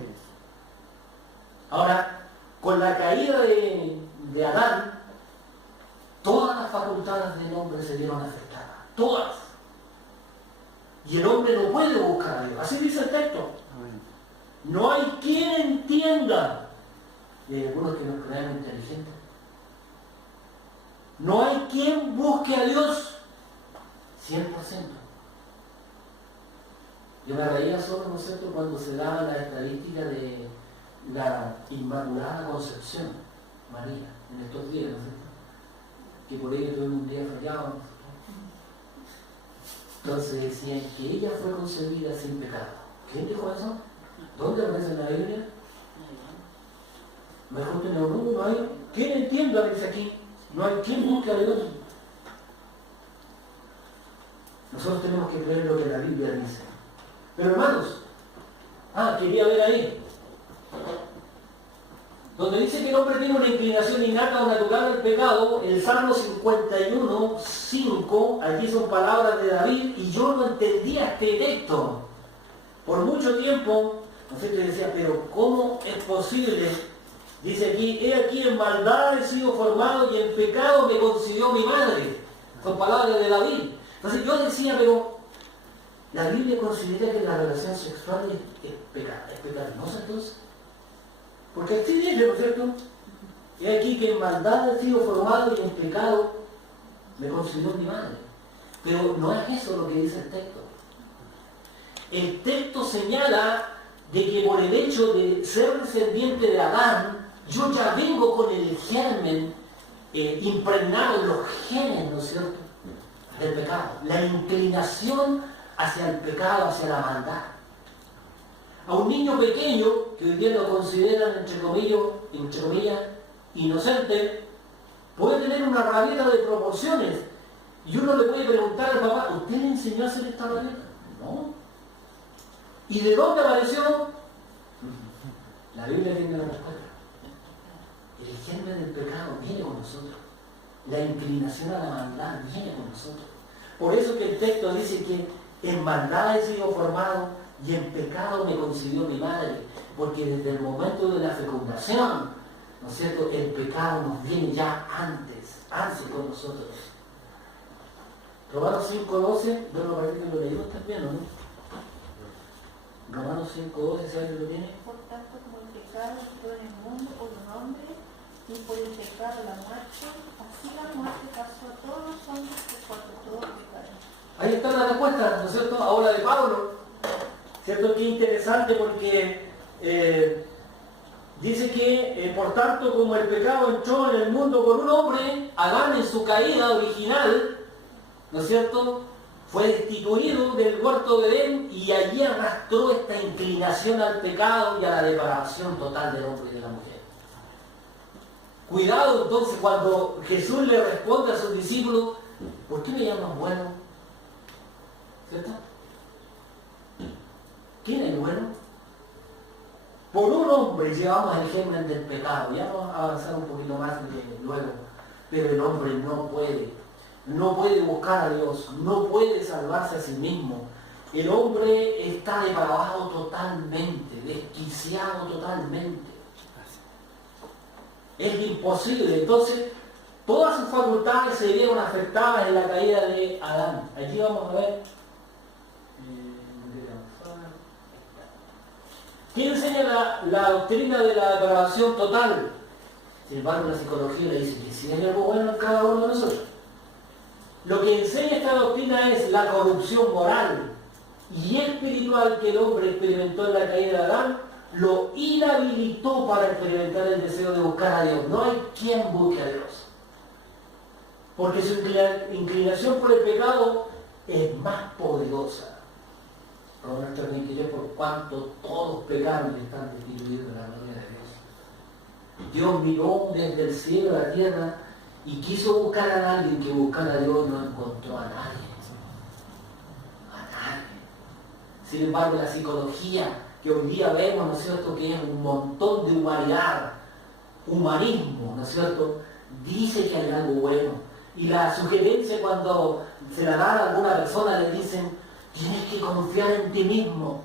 Ahora, con la caída de Adán, todas las facultades del hombre se vieron afectadas. Todas. Y el hombre no puede buscar a Dios. Así dice el texto. No hay quien entienda. Y hay algunos que nos crean inteligentes. No hay quien busque a Dios 100%. Yo me reía solo, ¿no es cierto?, cuando se daba la estadística de la Inmaculada Concepción, María, en estos días, ¿no es cierto?, que por ella tuvimos un día fallado. Entonces decían que ella fue concebida sin pecado. ¿Quién dijo eso? ¿Dónde aparece en la Biblia? Mejor que no hay. ¿Quién entienda? Dice aquí. No hay quien busque a Dios. Nosotros tenemos que creer lo que la Biblia dice. Pero hermanos, quería ver ahí, donde dice que el hombre tiene una inclinación innata o natural al pecado, el Salmo 51, 5, aquí son palabras de David, y yo no entendía este texto. Por mucho tiempo, no sé qué decía, pero ¿cómo es posible? Dice aquí, he aquí en maldad he sido formado y en pecado me concibió mi madre. Son palabras de David. Entonces yo decía, pero la Biblia considera que la relación sexual es pecaminosa, entonces. Porque así dice, ¿no es cierto? He aquí que en maldad he sido formado y en pecado me concibió mi madre. Pero no es eso lo que dice el texto. El texto señala de que por el hecho de ser descendiente de Adán, yo ya vengo con el germen impregnado en los genes, ¿no es cierto?, del pecado. La inclinación hacia el pecado, hacia la maldad. A un niño pequeño, que hoy día lo consideran, entre comillas, inocente, puede tener una rabieta de proporciones. Y uno le puede preguntar al papá, ¿usted le enseñó a hacer esta rabieta? No. ¿Y de dónde apareció? La Biblia tiene la respuesta. El germen del pecado viene con nosotros. La inclinación a la maldad viene con nosotros. Por eso que el texto dice que en maldad he sido formado y en pecado me concibió mi madre. Porque desde el momento de la fecundación, ¿no es cierto?, el pecado nos viene ya antes con nosotros. Romanos 5:12, bueno, parece que lo leímos también, ¿no? Romanos 5:12, ¿sabes que lo tiene? Por tanto, como el pecado entró en el mundo por un hombre, y por el pecado la muerte, así la muerte pasó a todos los hombres por cuanto todos pecaron. Ahí está la respuesta, ¿no es cierto?, ahora de Pablo. ¿Cierto? Qué interesante, porque dice que, por tanto, como el pecado entró en el mundo por un hombre, Adán en su caída original, ¿no es cierto?, fue destituido del huerto de Edén y allí arrastró esta inclinación al pecado y a la depravación total del hombre y de la mujer. Cuidado entonces cuando Jesús le responde a sus discípulos, ¿por qué me llaman bueno? ¿Cierto? ¿Quién es el bueno? Por un hombre llevamos el germen del pecado. Ya vamos a avanzar un poquito más luego. Pero el hombre no puede buscar a Dios, no puede salvarse a sí mismo. El hombre está depravado totalmente, desquiciado totalmente. Es imposible. Entonces, todas sus facultades se vieron afectadas en la caída de Adán. Allí vamos a ver. ¿Quién enseña la doctrina de la depravación total? Sin embargo, la psicología le dice que sí hay algo bueno en cada uno de nosotros. Lo que enseña esta doctrina es la corrupción moral y espiritual que el hombre experimentó en la caída de Adán, lo inhabilitó para experimentar el deseo de buscar a Dios. No hay quien busque a Dios. Porque su inclinación por el pecado es más poderosa. Romanos 3:23, por cuanto todos pecaron y están destituidos de la gloria de Dios. Dios miró desde el cielo a la tierra y quiso buscar a alguien que buscara a Dios, no encontró a nadie. A nadie. Sin embargo, la psicología que hoy día vemos, ¿no es cierto?, que es un montón de humanidad, humanismo, ¿no es cierto?, dice que hay algo bueno. Y la sugerencia cuando se la dan a alguna persona le dicen, tienes que confiar en ti mismo.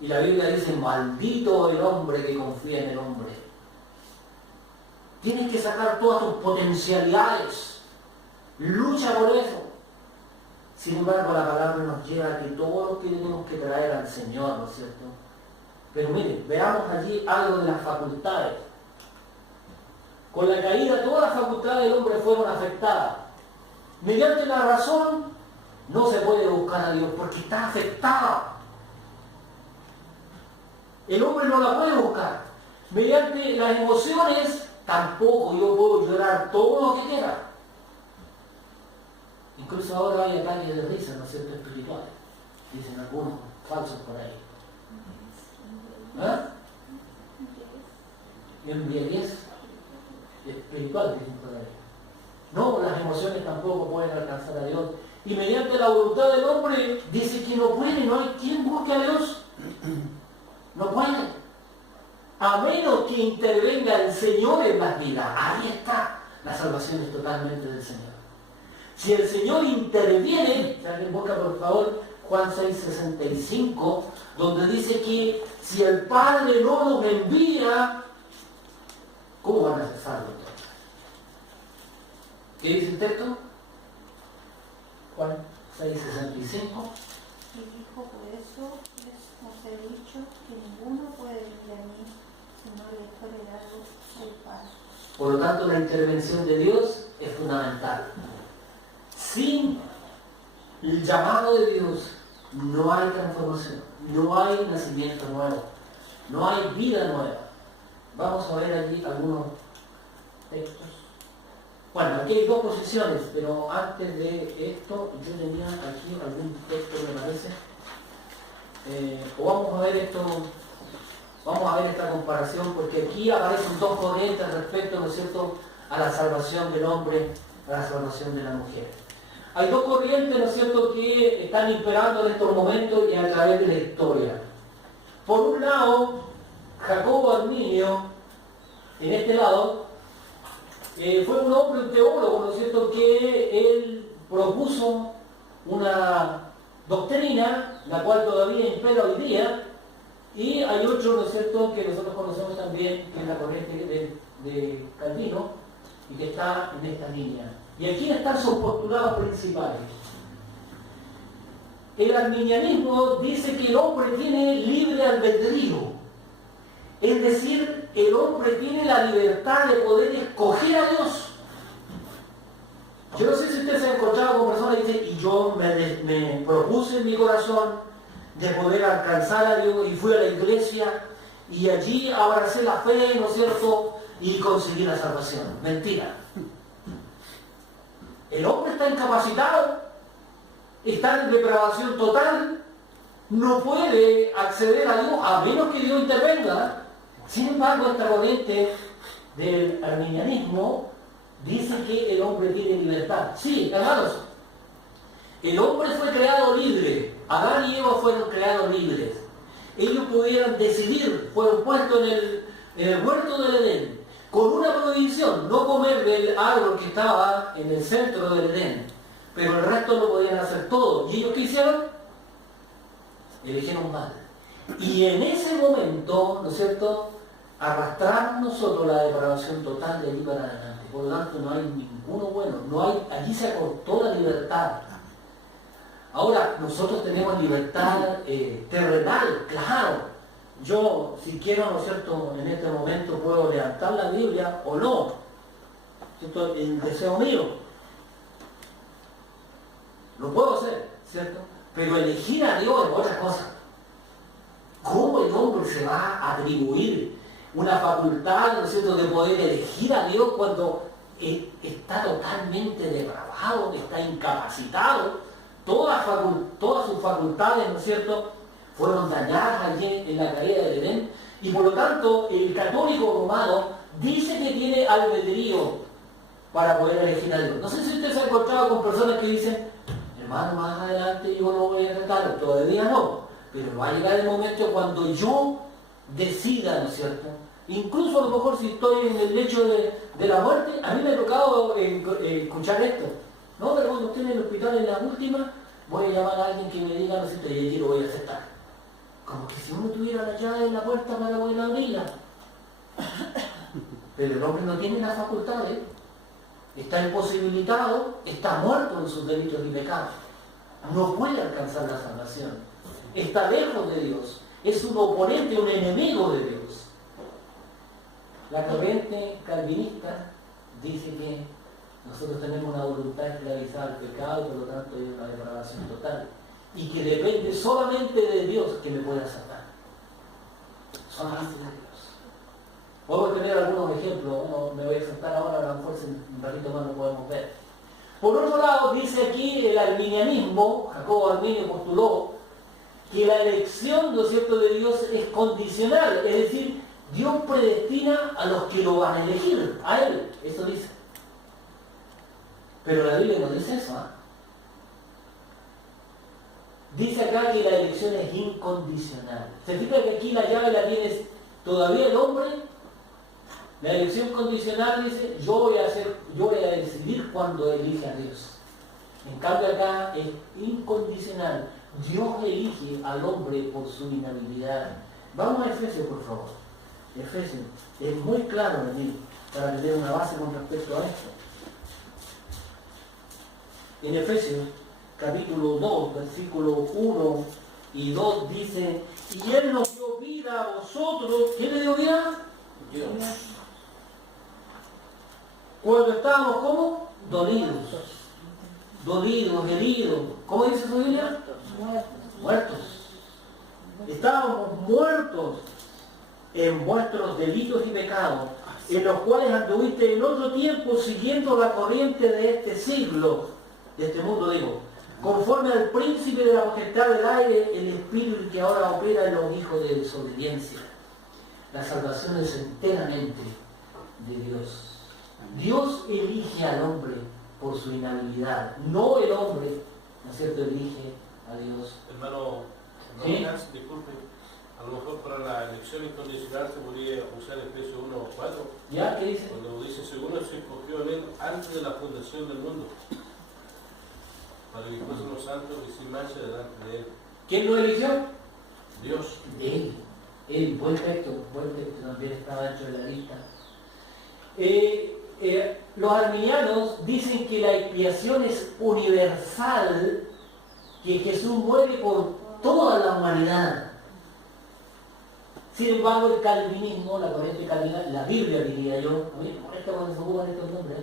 Y la Biblia dice, maldito el hombre que confía en el hombre. Tienes que sacar todas tus potencialidades. Lucha por eso. Sin embargo, la palabra nos lleva a que todo lo que tenemos que traer al Señor, ¿no es cierto? Pero miren, veamos allí algo de las facultades. Con la caída, todas las facultades del hombre fueron afectadas. Mediante la razón, no se puede buscar a Dios porque está afectada. El hombre no la puede buscar. Mediante las emociones, tampoco yo puedo llorar todo lo que quiera. Incluso ahora hay ataques de risa, ¿no es cierto?, espirituales. Dicen algunos falsos por ahí. ¿Ah? Embriaguez espiritual, dicen por ahí. No, las emociones tampoco pueden alcanzar a Dios. Y mediante la voluntad del hombre dice que no puede, no hay quien busque a Dios. No puede. A menos que intervenga el Señor en las vidas. Ahí está. La salvación es totalmente del Señor. Si el Señor interviene, si alguien busca por favor Juan 6:65, donde dice que si el Padre no nos envía, ¿cómo van a ser salvos entonces? ¿Qué dice el texto? Juan 6:65. Y dijo, por eso os he dicho que ninguno puede venir a mí si no le fuere dado el Padre. Por lo tanto, la intervención de Dios es fundamental. Sin el llamado de Dios no hay transformación, no hay nacimiento nuevo, no hay vida nueva. Vamos a ver allí algunos textos. Bueno, aquí hay dos posiciones, pero antes de esto yo tenía aquí algún texto, me parece. O vamos a ver esto, vamos a ver esta comparación, porque aquí aparecen dos corrientes respecto, ¿no es cierto?, a la salvación del hombre, a la salvación de la mujer. Hay dos corrientes, ¿no es cierto?, que están imperando en estos momentos y a través de la historia. Por un lado, Jacobo Arminio, en este lado, fue un hombre, un teólogo, ¿no es cierto?, que él propuso una doctrina, la cual todavía impera hoy día, y hay otro, ¿no es cierto?, que nosotros conocemos también, que es la corriente de Calvino, y que está en esta línea. Y aquí están sus postulados principales. El arminianismo dice que el hombre tiene libre albedrío. Es decir, el hombre tiene la libertad de poder escoger a Dios. Yo no sé si usted se ha encontrado con personas que dicen, y yo me propuse en mi corazón de poder alcanzar a Dios y fui a la iglesia y allí abracé la fe, ¿no es cierto?, y conseguí la salvación. Mentira. El hombre está incapacitado, está en depravación total, no puede acceder a Dios a menos que Dios intervenga. Sin embargo, esta corriente del arminianismo dice que el hombre tiene libertad. Sí, hermanos, el hombre fue creado libre. Adán y Eva fueron creados libres. Ellos pudieron decidir, fueron puestos en el huerto del Edén, con una prohibición, no comer del árbol que estaba en el centro del Edén, pero el resto lo podían hacer todo. ¿Y ellos qué hicieron? Eligieron mal. Y en ese momento, ¿no es cierto?, arrastramos nosotros la depravación total de allí para adelante. Por lo tanto, no hay ninguno bueno, allí se acortó la libertad. Ahora, nosotros tenemos libertad terrenal, claro. Yo, si quiero, ¿no es cierto?, en este momento puedo levantar la Biblia o no. ¿Cierto? El deseo mío. Lo puedo hacer, ¿cierto? Pero elegir a Dios es otra cosa. ¿Cómo el hombre se va a atribuir una facultad, ¿no es cierto?, de poder elegir a Dios cuando está totalmente depravado, está incapacitado todas sus facultades, ¿no es cierto?, fueron dañadas allí en la caída del Edén, y por lo tanto el católico romano dice que tiene albedrío para poder elegir a Dios. No sé si usted se ha encontrado con personas que dicen, hermano, más adelante yo lo voy a tratar, todavía no, pero va a llegar el momento cuando yo decida, ¿no es cierto? Incluso a lo mejor si estoy en el lecho de la muerte, a mí me ha tocado escuchar esto. No, pero cuando esté en el hospital en la última, voy a llamar a alguien que me diga, no sé, y allí lo voy a aceptar. Como que si uno tuviera la llave en la puerta para poder abrirla. Pero el hombre no tiene las facultades, está imposibilitado, está muerto en sus delitos y pecados. No puede alcanzar la salvación. Está lejos de Dios. Es un oponente, un enemigo de Dios. La corriente calvinista dice que nosotros tenemos una voluntad esclavizada al pecado y por lo tanto hay una depravación total. Y que depende solamente de Dios que me pueda salvar. Solamente de Dios. Podemos tener algunos ejemplos, me voy a saltar ahora, a lo mejor un ratito más lo podemos ver. Por otro lado, dice aquí el arminianismo, Jacobo Arminio postuló, que la elección, ¿no es cierto?, de Dios es condicional, es decir, Dios predestina a los que lo van a elegir, a Él, eso dice. Pero la Biblia no dice eso, ¿eh? Dice acá que la elección es incondicional. ¿Se fija que aquí la llave la tiene todavía el hombre? La elección condicional dice, yo voy a decidir cuando elige a Dios. En cambio acá es incondicional. Dios elige al hombre por su inhabilidad. Vamos a Efesios, por favor. Efesios. Es muy claro allí, para tener una base con respecto a esto. En Efesios, capítulo 2, versículo 1 y 2 dice, y Él nos dio vida a vosotros. ¿Quién le dio vida? Dios. Cuando estábamos como dolidos, heridos. ¿Cómo dice su Biblia? Muertos. Estábamos muertos en vuestros delitos y pecados, en los cuales anduviste en otro tiempo siguiendo la corriente de este siglo, de este mundo, digo, conforme al príncipe de la potestad del aire, el espíritu que ahora opera en los hijos de desobediencia. La salvación es enteramente de Dios. Dios elige al hombre por su inhabilidad, no el hombre, ¿no es cierto?, elige a Dios. Hermano, ¿Sí? Hans, disculpe, a lo mejor para la elección incondicional se podría usar Efesios 1:4. ¿Ya? ¿Qué dice? Cuando dice, según Él se escogió en Él antes de la fundación del mundo, para que fuésemos santos y sin mancha delante de Él. ¿Quién lo eligió? Dios. Él, buen texto también estaba dentro de la lista. Los arminianos dicen que la expiación es universal, que Jesús muere por toda la humanidad. Sin embargo, el calvinismo, la corriente calvinista, la Biblia diría yo, molesta cuando se ocupan estos nombres,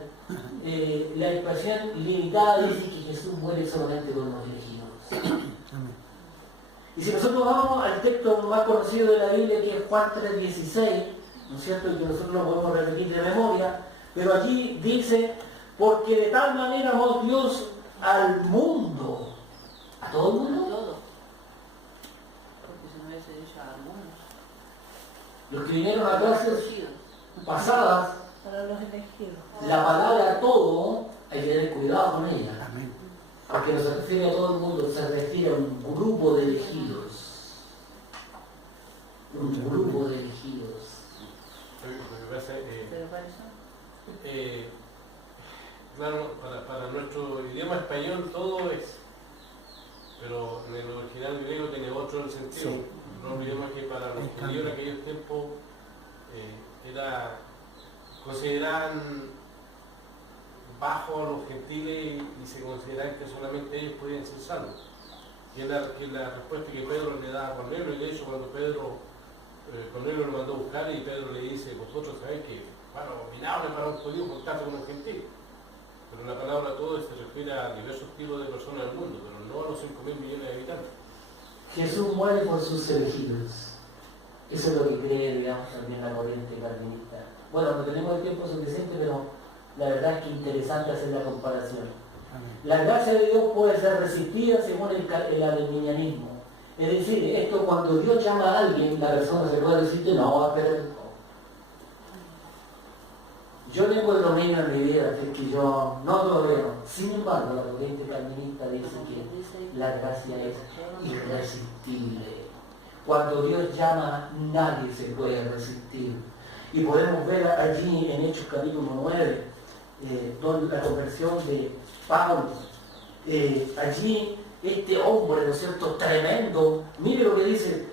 la expresión limitada dice que Jesús muere solamente por los elegidos. Y si nosotros vamos al texto más conocido de la Biblia, que es Juan 3:16, ¿no es cierto?, y que nosotros lo podemos repetir de memoria, pero allí dice, porque de tal manera amó Dios al mundo, ¿a todo el mundo? Todo. Porque si no hubiese dicho a algunos. Los que vinieron a clases pasadas, Para los elegidos. la palabra todo, hay que tener cuidado con ella. Amén. Porque no se refiere a todo el mundo, se refiere a un grupo de elegidos. Un grupo de elegidos. ¿Pero cuáles son? Claro, para nuestro idioma español todo es, pero en el original griego tiene otro sentido. Sí. No olvidemos que para los judíos en aquellos tiempos consideraban bajos a los gentiles y se consideraban que solamente ellos podían ser salvos. Y es la respuesta que Pedro le da a Cornelio, y de hecho cuando Cornelio lo mandó a buscar y Pedro le dice, vosotros sabéis que, bueno, abominable para un judío juntarse con un gentil. Pero la palabra todo se refiere a diversos tipos de personas del mundo, pero no a los 5.000 millones de habitantes. Jesús muere por sus elegidos. Eso es lo que cree, digamos, también la corriente calvinista. Bueno, no tenemos el tiempo suficiente, pero la verdad es que es interesante hacer la comparación. La gracia de Dios puede ser resistida según el arminianismo. Es decir, esto cuando Dios llama a alguien, la persona se puede resistir, no, pero yo tengo el dominio en mi vida, que yo no lo veo. Sin embargo, la corriente calvinista dice que la gracia es irresistible. Cuando Dios llama, nadie se puede resistir. Y podemos ver allí en Hechos capítulo 9, donde la conversión de Pablo. Allí este hombre, ¿no es cierto?, tremendo. Mire lo que dice: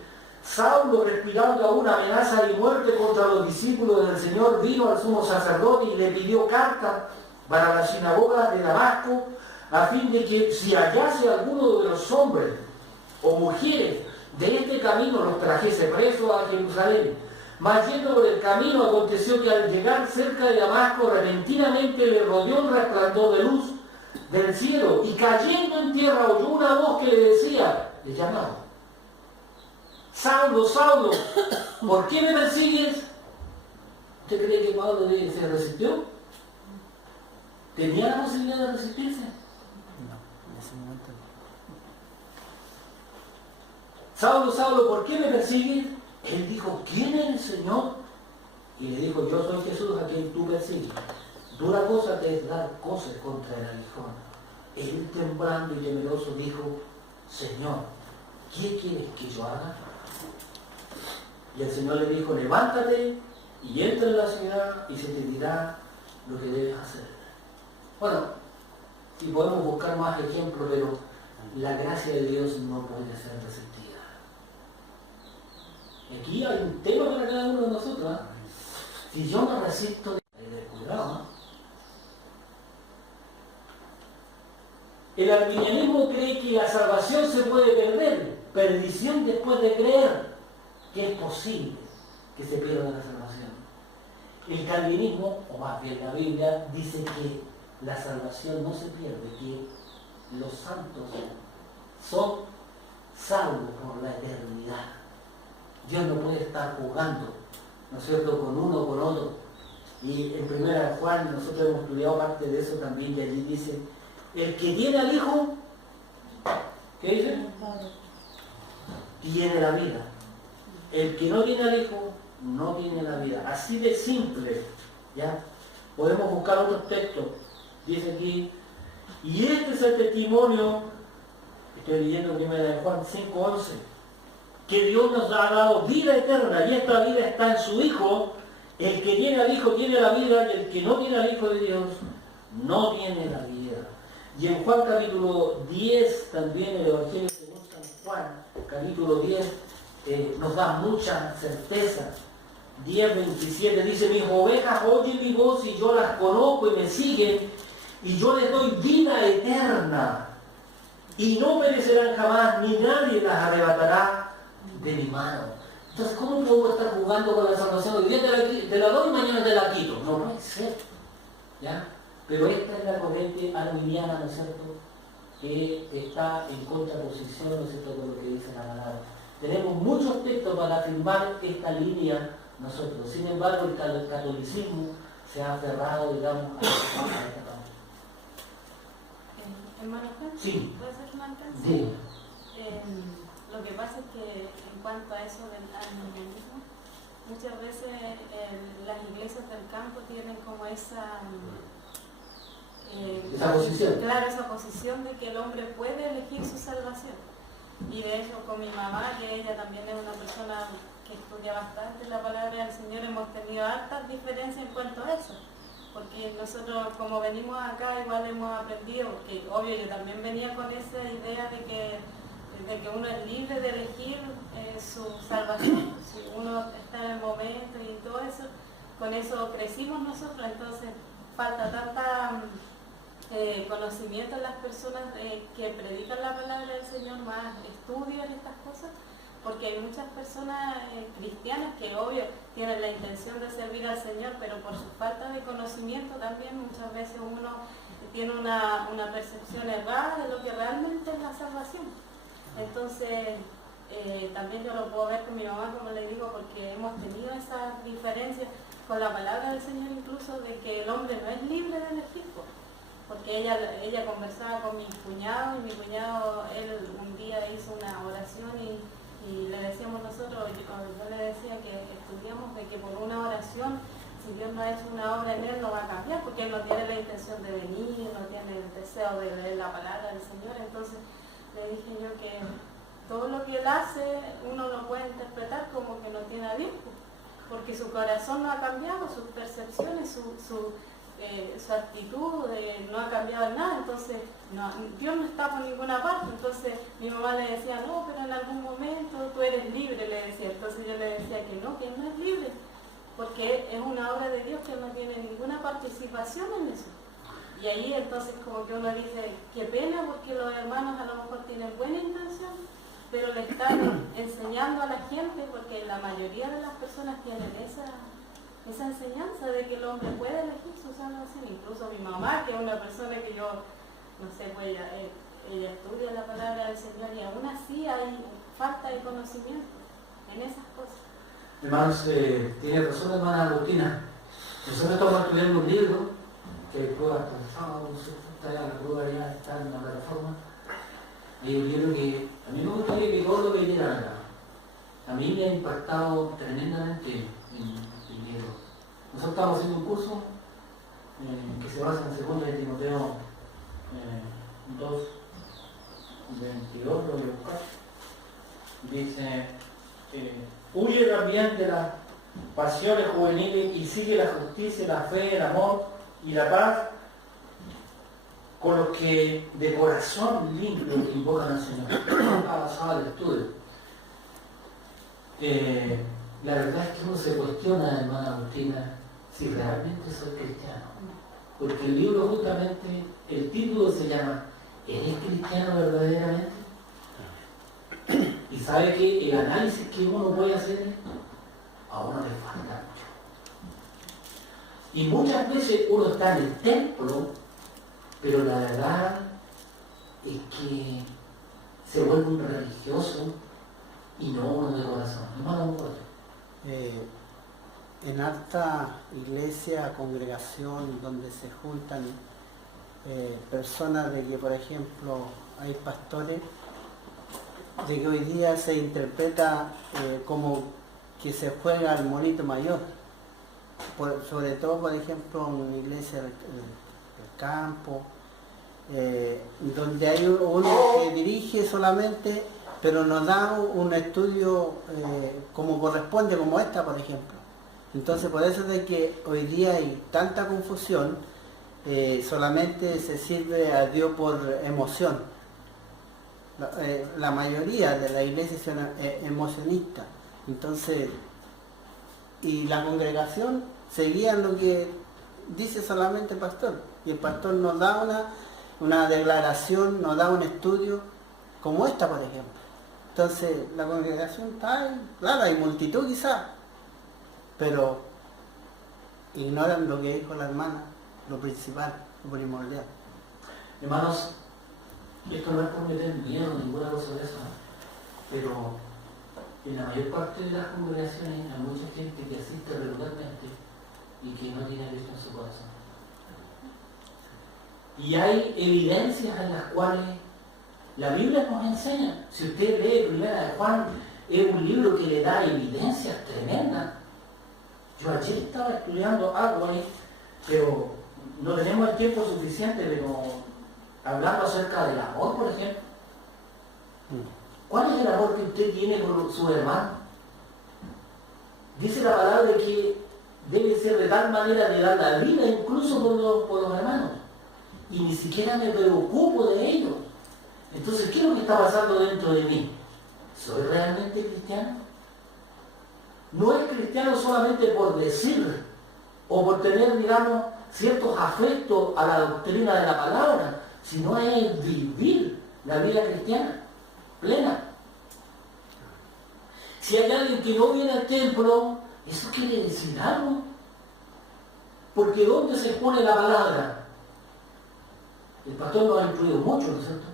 Saulo, respirando aún amenaza de muerte contra los discípulos del Señor, vino al sumo sacerdote y le pidió carta para la sinagoga de Damasco, a fin de que si hallase alguno de los hombres o mujeres de este camino los trajese presos a Jerusalén. Mas yendo por el camino, aconteció que al llegar cerca de Damasco, repentinamente le rodeó un resplandor de luz del cielo, y cayendo en tierra oyó una voz que le decía, le llamaba: Saulo, Saulo, ¿por qué me persigues? ¿Usted cree que Pablo se resistió? ¿Tenía la posibilidad de resistirse? No, en ese momento no. Saulo, Saulo, ¿por qué me persigues? Él dijo: ¿quién es el Señor? Y le dijo: yo soy Jesús a quien tú persigues. Dura cosa te es dar cosas contra el aguijón. Él, temblando y temeroso, dijo: Señor, ¿qué quieres que yo haga? Y el Señor le dijo: levántate y entra en la ciudad y se te dirá lo que debes hacer. Bueno, si podemos buscar más ejemplos, pero la gracia de Dios no puede ser resistida. Aquí hay un tema para cada uno de nosotros, ¿eh? Si yo me resisto, cuidado, ¿no? El arminianismo cree que la salvación se puede perder, perdición después de creer, que es posible que se pierda la salvación. El calvinismo, o más bien la Biblia, dice que la salvación no se pierde, que los santos son salvos por la eternidad. Dios no puede estar jugando, ¿no es cierto?, con uno o con otro. Y en 1 Juan, nosotros hemos estudiado parte de eso también, y allí dice: el que tiene al Hijo, ¿qué dice? Tiene la vida. El que no tiene al Hijo, no tiene la vida. Así de simple, ¿ya? Podemos buscar otros textos. Dice aquí: y este es el testimonio, estoy leyendo 1 Juan 5:11, que Dios nos ha dado vida eterna, y esta vida está en su Hijo. El que tiene al Hijo tiene la vida, y el que no tiene al Hijo de Dios no tiene la vida. Y en Juan capítulo 10, también el Evangelio según San Juan, capítulo 10, nos da mucha certeza. 10:27 dice: mis ovejas oyen mi voz y yo las conozco y me siguen, y yo les doy vida eterna, y no perecerán jamás, ni nadie las arrebatará de mi mano. Entonces, ¿cómo puedo estar jugando con la salvación? Hoy día te la doy, mañana te la quito. No puede ser, ¿ya? Pero esta es la corriente arminiana, ¿no es cierto?, que está en contraposición, ¿no es cierto?, con lo que dice la palabra. Tenemos muchos textos para afirmar esta línea nosotros. Sin embargo, el catolicismo se ha aferrado, digamos, a esta parte. Hermano Juan, Sí. ¿puedes hacer una alcance? Sí. Lo que pasa es que en cuanto a eso del arminianismo, muchas veces las iglesias del campo tienen como esa posición. Claro, esa posición de que el hombre puede elegir su salvación. Y de hecho con mi mamá, que ella también es una persona que estudia bastante la palabra del Señor, hemos tenido hartas diferencias en cuanto a eso. Porque nosotros, como venimos acá, igual hemos aprendido, porque obvio yo también venía con esa idea de que uno es libre de elegir su salvación. Si uno está en el momento y todo eso, con eso crecimos nosotros. Entonces falta tanta conocimiento en las personas que predican la palabra del Señor, más estudio en estas cosas, porque hay muchas personas cristianas que obvio tienen la intención de servir al Señor, pero por su falta de conocimiento también muchas veces uno tiene una percepción errada de lo que realmente es la salvación. Entonces también yo lo puedo ver con mi mamá, como le digo, porque hemos tenido esas diferencias con la palabra del Señor, incluso de que el hombre no es libre de elegir. porque ella conversaba con mi cuñado y mi cuñado, él un día hizo una oración y le decíamos nosotros, yo le decía que estudiamos de que por una oración, si Dios no ha hecho una obra en él, no va a cambiar, porque él no tiene la intención de venir, no tiene el deseo de leer la palabra del Señor. Entonces le dije yo que todo lo que él hace uno lo puede interpretar como que no tiene a Dios, porque su corazón no ha cambiado, sus percepciones, su actitud no ha cambiado en nada. Entonces Dios no está por ninguna parte. Entonces mi mamá le decía, no, pero en algún momento tú eres libre, le decía. Entonces yo le decía que no es libre, porque es una obra de Dios que no tiene ninguna participación en eso. Y ahí entonces como que uno dice, qué pena, porque los hermanos a lo mejor tienen buena intención, pero le están enseñando a la gente, porque la mayoría de las personas tienen esa enseñanza de que el hombre puede elegir su salvación. Incluso mi mamá, que es una persona que yo, no sé, pues ella estudia la palabra del Señor y aún así hay falta de conocimiento en esas cosas. Hermanos, tiene razón hermana Agustina. Nosotros estamos estudiando un libro que prueba hasta el sábado, la prueba ya está en la plataforma. Hay un libro que a mí me gustaría que todos lo leyeran acá. A mí me ha impactado tremendamente el libro. Nosotros estamos haciendo un curso que se basa en 2 de Timoteo 2, 22, lo voy a buscar. Dice, huye también de las pasiones juveniles y sigue la justicia, la fe, el amor y la paz con los que de corazón limpio invocan al Señor. Ha basado el estudio. La verdad es que uno se cuestiona, hermana Agustina, si realmente soy cristiano. Porque el libro justamente, el título se llama ¿eres cristiano verdaderamente? Y sabe que el análisis que uno puede hacer a uno le falta mucho. Y muchas veces uno está en el templo, pero la verdad es que se vuelve un religioso y no uno de corazón. Hermano, en harta iglesia, congregación, donde se juntan personas de que, por ejemplo, hay pastores, de que hoy día se interpreta como que se juega al monito mayor. Sobre todo, por ejemplo, en una iglesia del campo, donde hay uno que dirige solamente, pero nos da un estudio como corresponde, como esta, por ejemplo. Entonces, por eso es de que hoy día hay tanta confusión, solamente se sirve a Dios por emoción. La mayoría de la iglesia son emocionistas. Entonces, y la congregación se guía en lo que dice solamente el pastor. Y el pastor nos da una declaración, nos da un estudio como esta, por ejemplo. Entonces, la congregación está ahí, claro, hay multitud quizás, pero ignoran lo que dijo la hermana, lo principal, lo primordial. hermanos, esto no es por meter miedo, ninguna cosa de eso, pero en la mayor parte de las congregaciones hay mucha gente que asiste regularmente y que no tiene a Cristo en su corazón. Y hay evidencias en las cuales la Biblia nos enseña. Si usted lee Primera de Juan, es un libro que le da evidencias tremendas. Yo ayer estaba estudiando algo ahí, pero no tenemos el tiempo suficiente, pero hablando acerca del amor, por ejemplo. ¿Cuál es el amor que usted tiene con su hermano? Dice la palabra que debe ser de tal manera de dar la vida incluso por los hermanos. Y ni siquiera me preocupo de ellos. Entonces, ¿qué es lo que está pasando dentro de mí? ¿Soy realmente cristiano? No es cristiano solamente por decir o por tener, digamos, ciertos afectos a la doctrina de la palabra, sino es vivir la vida cristiana plena. Si hay alguien que no viene al templo, eso quiere decir algo. Porque ¿dónde se expone la palabra? El pastor nos ha influido mucho, ¿no es cierto?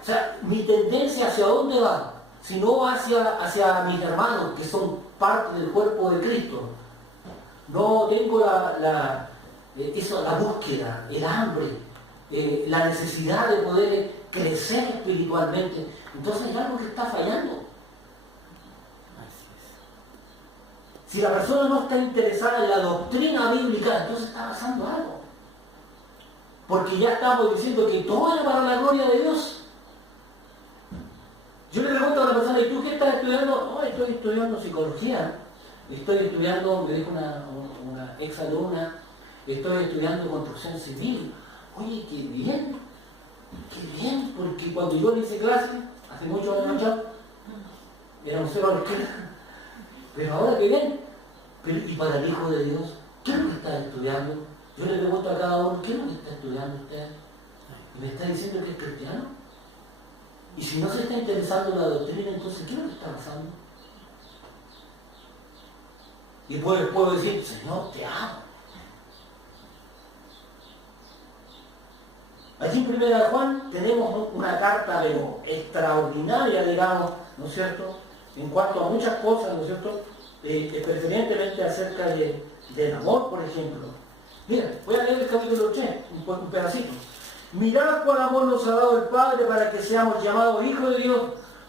O sea, mi tendencia hacia dónde va, si no hacia mis hermanos que son parte del cuerpo de Cristo. No tengo eso, la búsqueda, el hambre, la necesidad de poder crecer espiritualmente. Entonces hay algo que está fallando. Si la persona no está interesada en la doctrina bíblica, entonces está pasando algo. Porque ya estamos diciendo que todo es para la gloria de Dios. Yo le pregunto a una persona, ¿y tú qué estás estudiando? No, estoy estudiando psicología. Estoy estudiando, me dijo una ex alumna, estoy estudiando construcción civil. Oye, qué bien, porque cuando yo le hice clase, hace muchos años ya, era un cero a la izquierda. Pero ahora qué bien. Pero, ¿y para el Hijo de Dios? ¿Qué es lo que está estudiando? Yo le pregunto a cada uno, ¿qué es lo que está estudiando usted? ¿Y me está diciendo que es cristiano? Y si no se está interesando en la doctrina, entonces, ¿qué es lo que está pasando? Y puedo decir, Señor, te amo. Allí en 1 Juan tenemos una carta extraordinaria, digamos, ¿no es cierto?, en cuanto a muchas cosas, ¿no es cierto?, preferentemente acerca del amor, por ejemplo. Mira, voy a leer el capítulo 3, un pedacito. Mirad cuál amor nos ha dado el Padre para que seamos llamados hijos de Dios.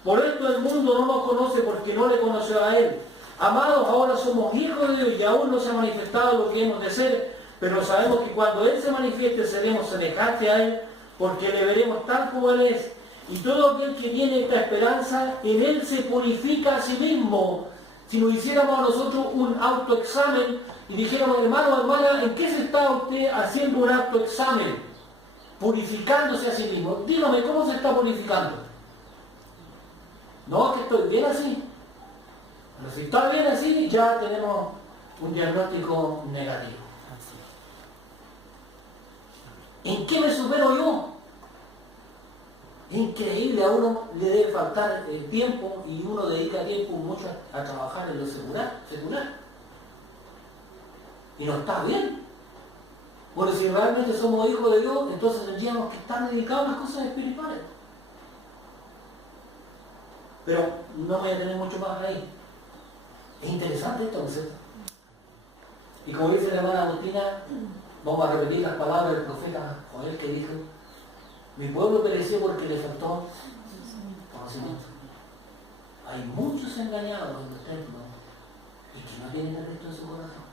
Por esto el mundo no nos conoce porque no le conoció a Él. Amados, ahora somos hijos de Dios y aún no se ha manifestado lo que hemos de ser, pero sabemos que cuando Él se manifieste seremos semejantes a Él, porque le veremos tal como Él es. Y todo aquel que tiene esta esperanza, en Él se purifica a sí mismo. Si nos hiciéramos a nosotros un autoexamen y dijéramos, hermano, hermana, ¿en qué se está usted haciendo un autoexamen? Purificándose a sí mismo. Dígame, ¿cómo se está purificando? No, que estoy bien así. Pero si está bien así, ya tenemos un diagnóstico negativo. ¿En qué me supero yo? Increíble, a uno le debe faltar tiempo y uno dedica tiempo mucho a trabajar en lo secular. Y no está bien. Porque si realmente somos hijos de Dios, entonces tendríamos que estar dedicados a las cosas espirituales. Pero no voy a tener mucho más ahí. Es interesante esto, ¿no es cierto? Y como dice la hermana Agustina, vamos a repetir las palabras del profeta Joel que dijo: mi pueblo pereció porque le faltó conocimiento. Hay muchos engañados en los templos y que no tienen el resto en su corazón.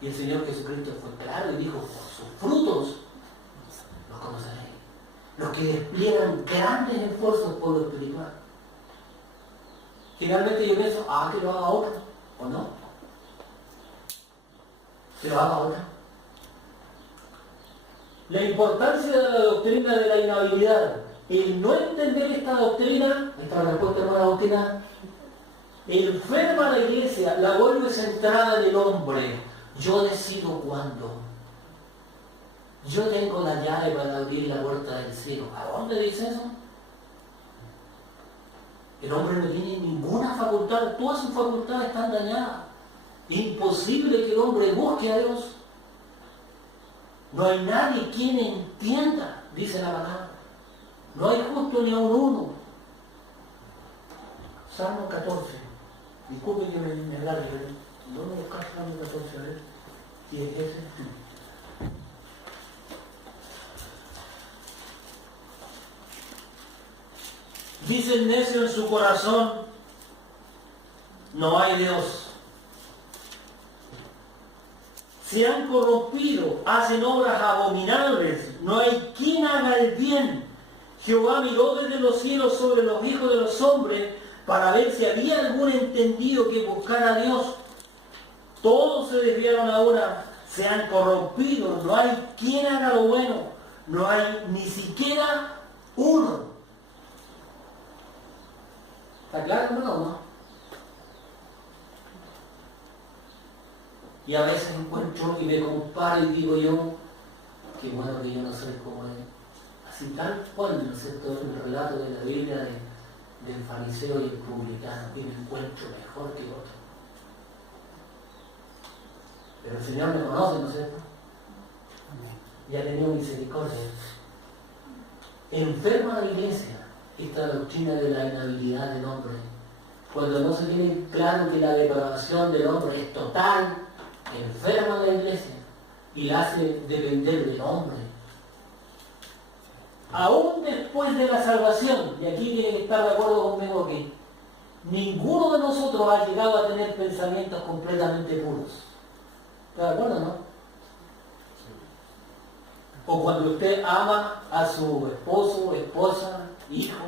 Y el Señor Jesucristo fue claro y dijo: por sus frutos los conoceréis. Los que despliegan grandes esfuerzos por lo espiritual. Finalmente yo pienso, que lo haga otro, ¿o no? Que lo haga otra. La importancia de la doctrina de la inhabilidad. El no entender esta doctrina, esta respuesta, hermana Agustina, enferma a la iglesia, la vuelve centrada en el hombre. Yo decido cuándo. Yo tengo la llave para abrir la puerta del cielo. ¿A dónde dice eso? El hombre no tiene ninguna facultad, todas sus facultades están dañadas. Imposible que el hombre busque a Dios. No hay nadie quien entienda, dice la palabra. No hay justo ni a un uno. Salmo 14. Disculpe que me alargue. ¿Dónde buscar Salmo 14? A ver si es ese. Dice el necio en su corazón: no hay Dios. Se han corrompido, hacen obras abominables, no hay quien haga el bien. Jehová miró desde los cielos sobre los hijos de los hombres para ver si había algún entendido que buscara a Dios. Todos se desviaron ahora, se han corrompido, no hay quien haga lo bueno, no hay ni siquiera uno. ¿Está claro, hermano, o no? Y a veces encuentro y me comparo y digo yo, qué bueno que yo no soy como él. Así tal cual, ¿no es cierto?, el relato de la Biblia del fariseo y el publicano, y me encuentro mejor que otro. Pero el Señor me conoce, ¿no es cierto? Y ha tenido misericordia. Enferma la iglesia esta doctrina de la inhabilidad del hombre. Cuando no se tiene claro que la depravación del hombre es total, enferma la iglesia. y la hace depender del hombre. Aún después de la salvación, y aquí tiene que estar de acuerdo conmigo que ninguno de nosotros ha llegado a tener pensamientos completamente puros. ¿Está de acuerdo, no? O cuando usted ama a su esposo, esposa, hijo,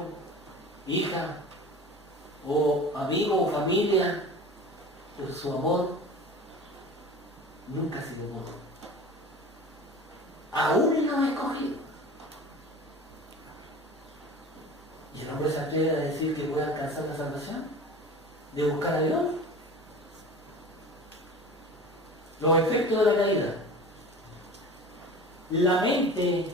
hija, o amigo o familia, por su amor, nunca se le pudo. Aún Él nos ha escogido. ¿Y el hombre se atreve a decir que puede alcanzar la salvación? ¿De buscar a Dios? Los efectos de la caída. La mente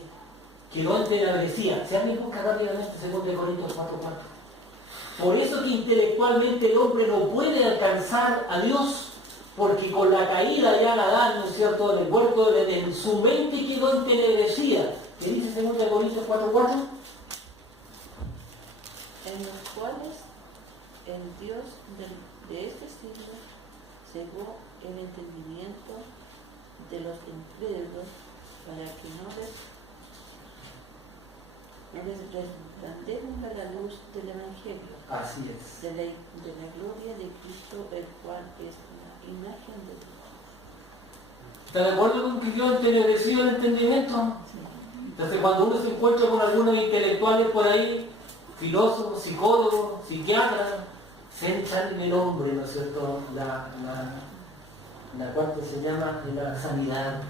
quedó entenebrecida. Si alguien busca rápidamente 2 Corintios 4:4. Por eso que intelectualmente el hombre no puede alcanzar a Dios, porque con la caída ya la Adán, ¿no es cierto?, en el huerto del Edén, su mente quedó entenebrecida. ¿Qué dice 2 Corintios 4:4? En los cuales el Dios de este siglo cegó el entendimiento de los incrédulos para que no les resplandezca la luz del Evangelio. Así es. De la gloria de Cristo, el cual es la imagen de Dios. ¿Está de acuerdo con que quedó entenebrecido el entendimiento? Entonces cuando uno se encuentra con algunos intelectuales por ahí, filósofos, psicólogos, psiquiatras, se echan en el hombre, ¿no es cierto?, la cual se llama la sanidad.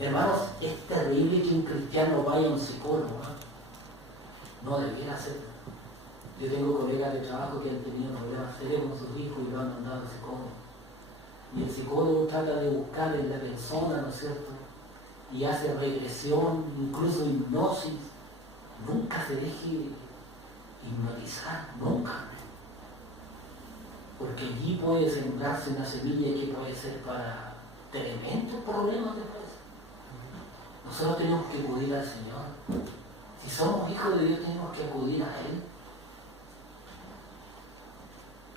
Hermanos, es terrible que un cristiano vaya a un psicólogo, ¿no? No debiera ser. Yo tengo colegas de trabajo que han tenido problemas serios con sus hijos y lo han mandado al psicólogo. Y el psicólogo trata de buscar en la persona, ¿no es cierto?, y hace regresión, incluso hipnosis. Nunca se deje hipnotizar, nunca. Porque allí puede sembrarse una semilla que puede ser para tremendos problemas después. Nosotros tenemos que acudir al Señor. Si somos hijos de Dios, tenemos que acudir a Él.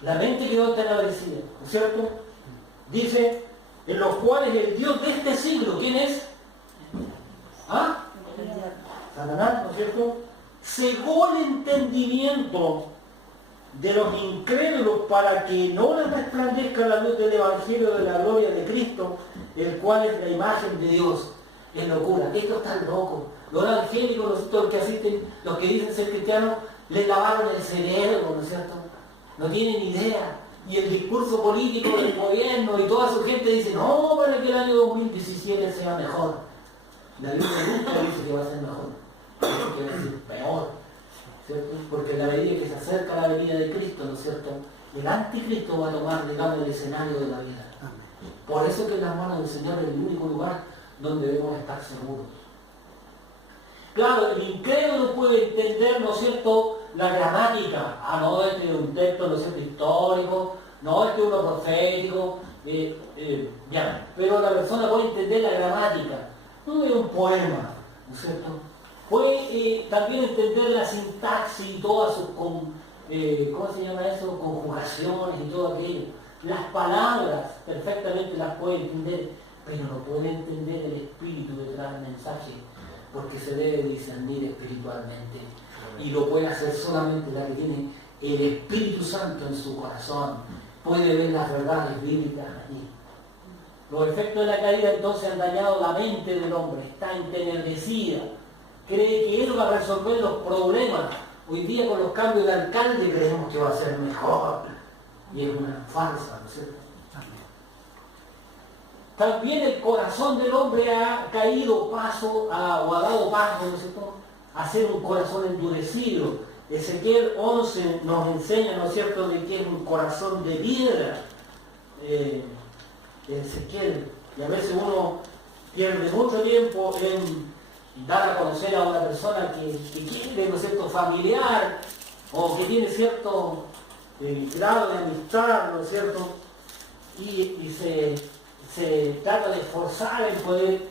La mente quedó entenebrecida, ¿no es cierto? Dice, en los cuales el Dios de este siglo, ¿quién es? ¿Ah? Satanás, ¿no es cierto?, cegó el entendimiento de los incrédulos para que no les resplandezca la luz del Evangelio de la gloria de Cristo, el cual es la imagen de Dios. Es locura. Esto está loco. Los evangélicos, los que asisten, los que dicen ser cristianos, les lavaron el cerebro, ¿no es cierto? No tienen idea. Y el discurso político del gobierno y toda su gente dice, no, para que el año 2017 sea mejor. La Biblia nunca dice que va a ser mejor, dice que va a ser peor, ¿cierto? Porque en la medida que se acerca la venida de Cristo, ¿no es cierto?, el anticristo va a tomar, digamos, el escenario de la vida. Por eso que en las manos del Señor es el único lugar donde debemos estar seguros. Claro, el incrédulo puede entender, ¿no es cierto?, la gramática. Ah, no, este es un texto, ¿no es cierto?, histórico, no, este es uno profético, ya. Pero la persona puede entender la gramática. No es un poema, ¿no es cierto? Puede también entender la sintaxis y todas sus, ¿cómo se llama eso?, conjugaciones y todo aquello. Las palabras perfectamente las puede entender, pero no puede entender el espíritu detrás del mensaje, porque se debe discernir espiritualmente. Y lo puede hacer solamente la que tiene el Espíritu Santo en su corazón. Puede ver las verdades bíblicas allí. Los efectos de la caída entonces han dañado la mente del hombre, está entenebrecida, cree que él va a resolver los problemas. Hoy día con los cambios de alcalde creemos que va a ser mejor, y es una farsa, ¿no es cierto? También el corazón del hombre ha caído paso o ha dado paso, ¿no es cierto?, a ser un corazón endurecido. Ezequiel 11 nos enseña, ¿no es cierto?, de que es un corazón de piedra. Ezequiel, y a veces uno pierde mucho tiempo en dar a conocer a una persona que quiere, ¿no es cierto?, familiar, o que tiene cierto grado de amistad, ¿no es cierto?, y se trata de esforzar en poder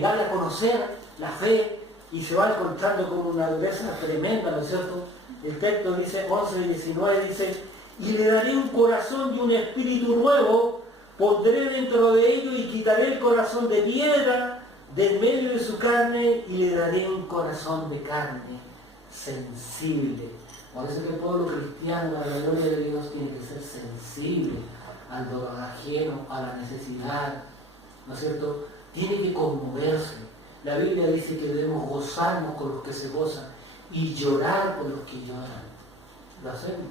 darle a conocer la fe, y se va encontrando con una dureza tremenda, ¿no es cierto? El texto dice, 11 y 19, dice, y le daré un corazón y un espíritu nuevo, pondré dentro de ellos y quitaré el corazón de piedra del medio de su carne y le daré un corazón de carne sensible. Por eso que el pueblo cristiano, a la gloria de Dios, tiene que ser sensible al dolor ajeno, a la necesidad, ¿no es cierto? Tiene que conmoverse. La Biblia dice que debemos gozarnos con los que se gozan y llorar con los que lloran. Lo hacemos.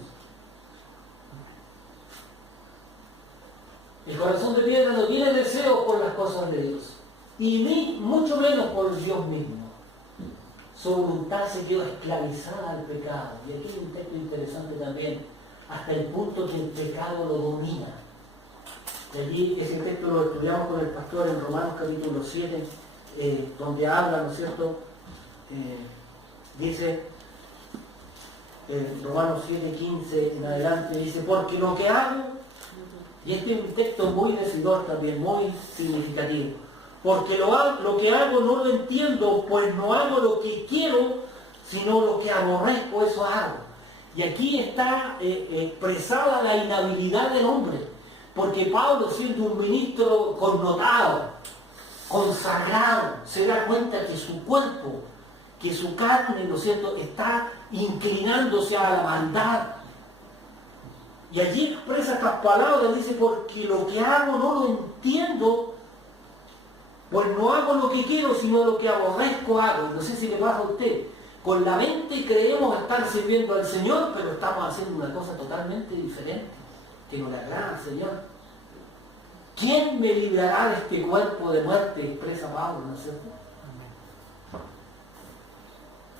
El corazón de piedra no tiene deseo por las cosas de Dios, y ni mucho menos por Dios mismo. Su voluntad se quedó esclavizada al pecado. Y aquí hay un texto interesante también, hasta el punto que el pecado lo domina. Y allí ese texto lo estudiamos con el pastor en Romanos capítulo 7, donde habla, ¿no es cierto? Dice, Romanos 7, 15 en adelante, dice, porque lo que hago, y este es un texto muy decidor también, muy significativo, porque lo que hago no lo entiendo, pues no hago lo que quiero, sino lo que aborrezco, eso hago. Y aquí está expresada la inhabilidad del hombre, porque Pablo, siendo un ministro connotado, consagrado, se da cuenta que su cuerpo, que su carne, ¿no es cierto?, está inclinándose a la maldad. Y allí expresa estas palabras, dice, porque lo que hago no lo entiendo, pues no hago lo que quiero, sino lo que aborrezco hago. No sé si le pasa a usted. Con la mente creemos estar sirviendo al Señor, pero estamos haciendo una cosa totalmente diferente, que no le agrada al Señor. ¿Quién me librará de este cuerpo de muerte? Expresa Pablo, ¿no es cierto?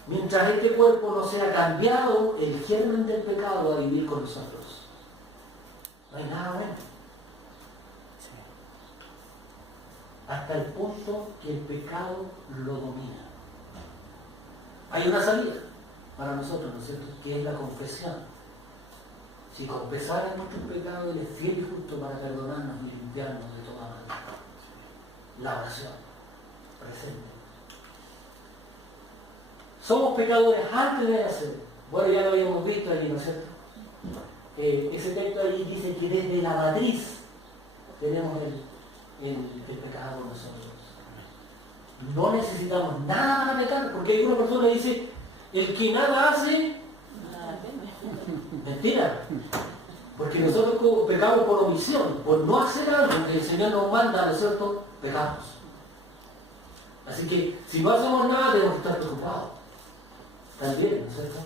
Mientras este cuerpo no sea cambiado, el germen del pecado va a vivir con nosotros. No hay nada bueno. Hasta el punto que el pecado lo domina. Hay una salida para nosotros, ¿no es cierto?, que es la confesión. Si confesáramos nuestros pecados, Él es fiel y justo para perdonarnos y limpiarnos de toda maldad. La oración presente. Somos pecadores antes de nacer. Bueno, ya lo habíamos visto allí, ¿no es cierto? Ese texto allí dice que desde la matriz tenemos el pecado con nosotros. No necesitamos nada para pecar, porque hay una persona que dice, el que nada hace, mentira. Porque nosotros pecamos por omisión, por no hacer algo que el Señor nos manda, ¿no es cierto? Pecamos. Así que si no hacemos nada, debemos estar preocupados. También, ¿no es cierto?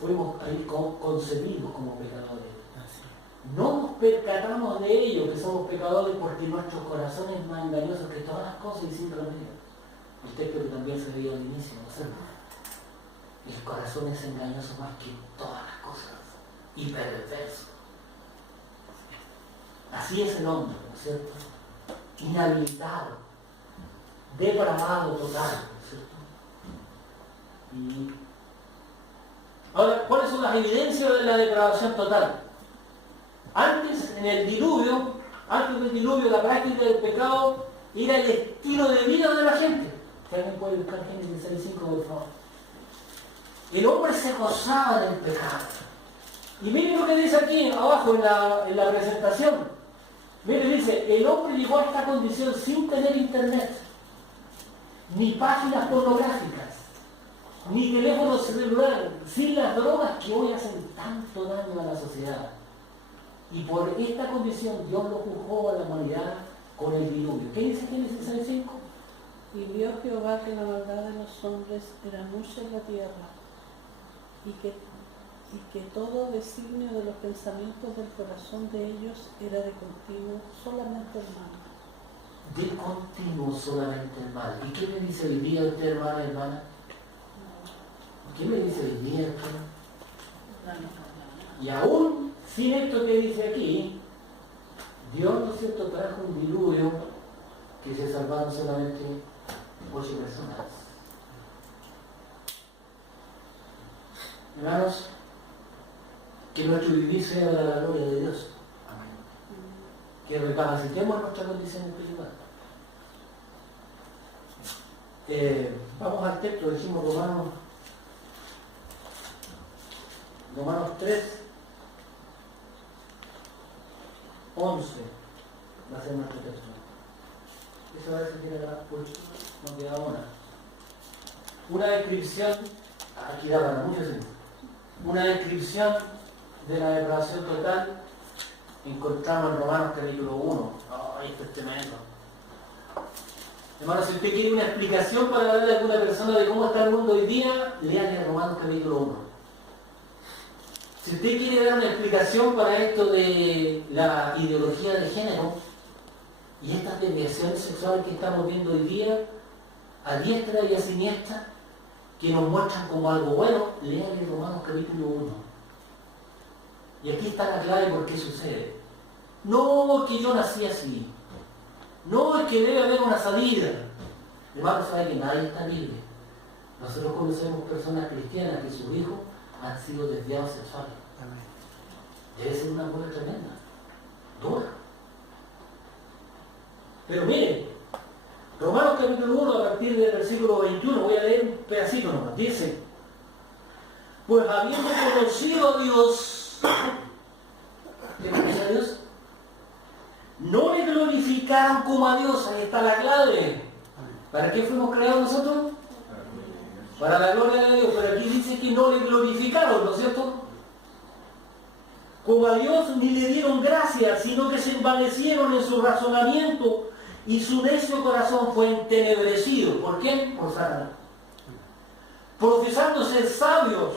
Fuimos ahí concebidos como pecadores. No nos percatamos de ello, que somos pecadores, porque nuestros corazones es más engañosos que todas las cosas y sin remedio. El texto que también se veía al inicio, ¿no es cierto? El corazón es engañoso más que todas las cosas y perverso. Así es el hombre, ¿no es cierto? Inhabilitado, depravado total, ¿no es cierto? Y ahora, ¿cuáles son las evidencias de la depravación total? Antes, en el diluvio, antes del diluvio, la práctica del pecado era el estilo de vida de la gente. Que alguien puede buscar Génesis 6:5, por favor. El hombre se gozaba del pecado. Y miren lo que dice aquí abajo en la presentación. Miren, dice, el hombre llegó a esta condición sin tener internet, ni páginas pornográficas, ni teléfonos celulares, sin las drogas que hoy hacen tanto daño a la sociedad. Y por esta condición Dios lo juzgó a la humanidad con el diluvio. ¿Qué dice Génesis 6:5? Y vio Jehová que la maldad de los hombres era mucha en la tierra, y que todo designio de los pensamientos del corazón de ellos era de continuo solamente el mal. De continuo solamente el mal. ¿Y qué me dice hoy día usted, hermana, hermana? ¿Qué me dice hoy día, hermana? Y aún sin esto que dice aquí, Dios, ¿no es cierto?, trajo un diluvio que se salvaron solamente 8 personas. Hermanos, que nuestro vivir sea para la gloria de Dios. Amén. Que recapacitemos nuestra condición espiritual. Vamos al texto, decimos Romanos 3, 11 va a ser nuestro texto. Eso va a decir que era la última, no queda una. Una descripción, aquí da para mucho tiempo, una descripción de la depravación total encontramos en Romanos capítulo 1. ¡Ay, esto es tremendo! Hermano, si usted quiere una explicación para darle a alguna persona de cómo está el mundo hoy día, léale Romanos capítulo 1. Si usted quiere dar una explicación para esto de la ideología de género y estas desviaciones sexuales que estamos viendo hoy día, a diestra y a siniestra, que nos muestran como algo bueno, léale Romanos capítulo 1. Y aquí está la clave por qué sucede. No que yo nací así. No es que debe haber una salida. Hermano, sabe que nadie está libre. Nosotros conocemos personas cristianas que sus hijos han sido desviados sexuales. Amén. Debe ser una cosa tremenda. Dura. Pero miren, Romanos capítulo 1, a partir del versículo 21, voy a leer un pedacito nomás. Dice, pues habiendo conocido a Dios, ¿qué conoce a Dios? No le glorificaron como a Dios. Ahí está la clave. ¿Para qué fuimos creados nosotros? Para la gloria de Dios. Pero aquí dice que no le glorificaron, ¿no es cierto? Como a Dios ni le dieron gracias, sino que se envanecieron en su razonamiento y su necio corazón fue entenebrecido. ¿Por qué? Por Satanás. Profesando ser sabios,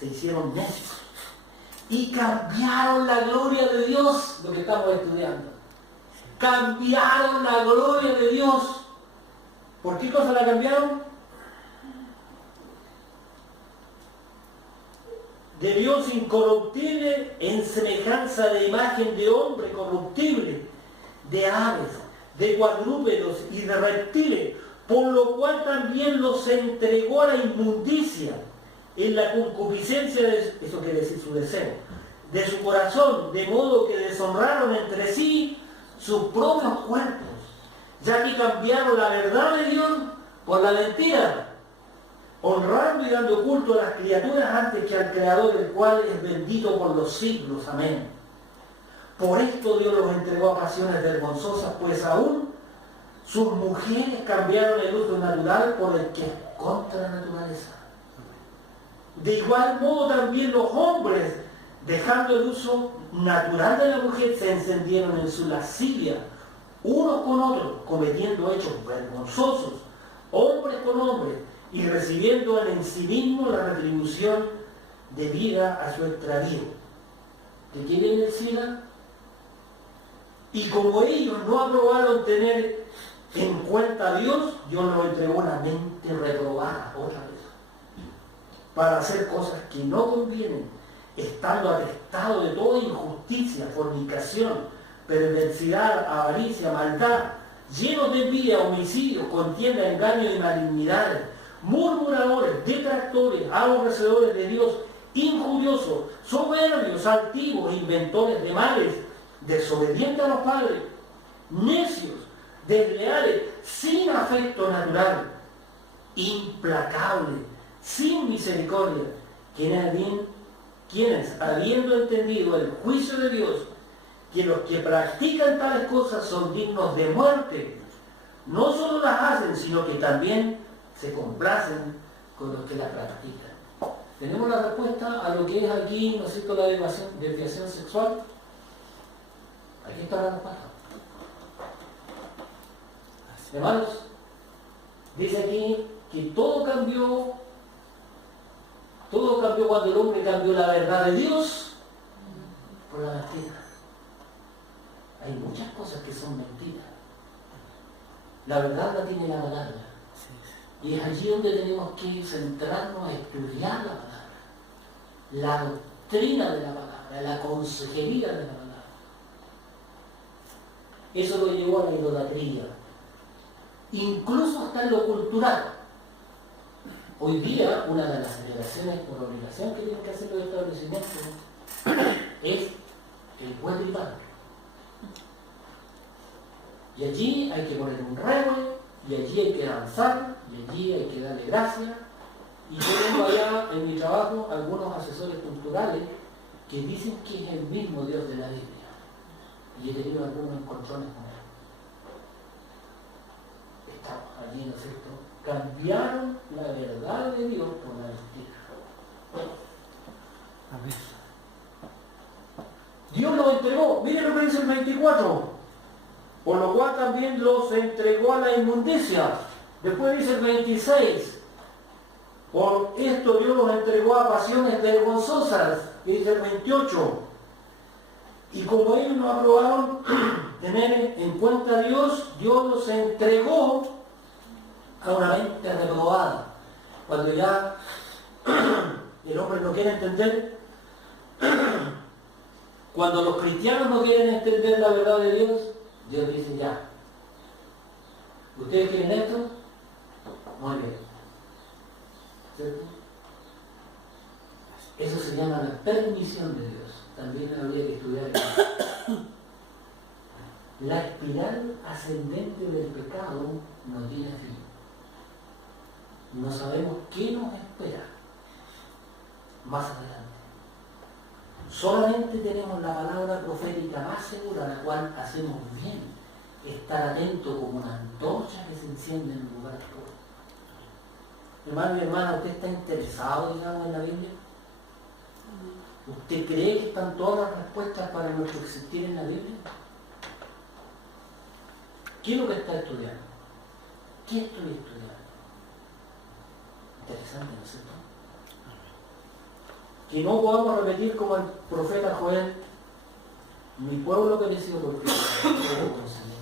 se hicieron necios y cambiaron la gloria de Dios, lo que estamos estudiando. Cambiaron la gloria de Dios. ¿Por qué cosa la cambiaron? De Dios incorruptible en semejanza de imagen de hombre corruptible, de aves, de cuadrúpedos y de reptiles, por lo cual también los entregó a la inmundicia en la concupiscencia de, eso quiere decir su deseo, de su corazón, de modo que deshonraron entre sí sus propios cuerpos, ya que cambiaron la verdad de Dios por la mentira, honrando y dando culto a las criaturas antes que al Creador, el cual es bendito por los siglos. Amén. Por esto Dios los entregó a pasiones vergonzosas, pues aún sus mujeres cambiaron el uso natural por el que es contra la naturaleza. De igual modo también los hombres, dejando el uso natural de la mujer, se encendieron en su lascivia, unos con otros, cometiendo hechos vergonzosos, hombres con hombres, y recibiendo en sí mismo la retribución debida a su extravío. ¿Qué quiere decir? Y como ellos no aprobaron tener en cuenta a Dios, Dios nos entregó una mente reprobada otra vez, para hacer cosas que no convienen, estando atestado de toda injusticia, fornicación, perversidad, avaricia, maldad, llenos de envidia, homicidios, contienda, engaño y malignidades, murmuradores, detractores, aborrecedores de Dios, injuriosos, soberbios, altivos, inventores de males, desobedientes a los padres, necios, desleales, sin afecto natural, implacables, sin misericordia, quienes, habiendo entendido el juicio de Dios, que los que practican tales cosas son dignos de muerte, no solo las hacen, sino que también se complacen con los que las practican. Tenemos la respuesta a lo que es aquí, ¿no es cierto?, la desviación sexual. Aquí está la respuesta. Hermanos, dice aquí que todo cambió cuando el hombre cambió la verdad de Dios por la mentira. Hay muchas cosas que son mentiras. La verdad la tiene la palabra. Y es allí donde tenemos que centrarnos a estudiar la palabra, la doctrina de la palabra, la consejería de la palabra. Eso lo llevó a la idolatría, incluso hasta en lo cultural. Hoy día, una de las celebraciones por obligación que tienen que hacer los establecimientos es el pueblo y pan. Y allí hay que poner un revuelo, y allí hay que danzar, y allí hay que darle gracias. Y yo tengo allá en mi trabajo algunos asesores culturales que dicen que es el mismo Dios de la Biblia. y he tenido algunos encontrones con él. Estamos allí, ¿no es cierto? Cambiaron la verdad de Dios por la mentira. Amén. Dios los entregó. Miren lo que dice el 24. Por lo cual también los entregó a la inmundicia. Después dice el 26. Por esto Dios los entregó a pasiones vergonzosas. Y dice el 28. Y como ellos no aprobaron tener en cuenta a Dios, Dios los entregó a una mente reprobada. Cuando ya el hombre no quiere entender, cuando los cristianos no quieren entender la verdad de Dios, Dios dice ya. ¿Ustedes quieren esto? Muy bien. ¿Cierto? Eso se llama la permisión de Dios. También habría que estudiar eso. La espiral ascendente del pecado no tiene fin. No sabemos qué nos espera más adelante. Solamente tenemos la palabra profética más segura, a la cual hacemos bien estar atento como una antorcha que se enciende en un lugar oscuro. Hermano y hermana, ¿usted está interesado, digamos, en la Biblia? ¿Usted cree que están todas las respuestas para nuestro existir en la Biblia? ¿Qué es lo que está estudiando? ¿Qué estoy estudiando? Interesante, ¿no es cierto? Que no podamos repetir como el profeta Joel: mi pueblo pereció porque no tuvo conocimiento.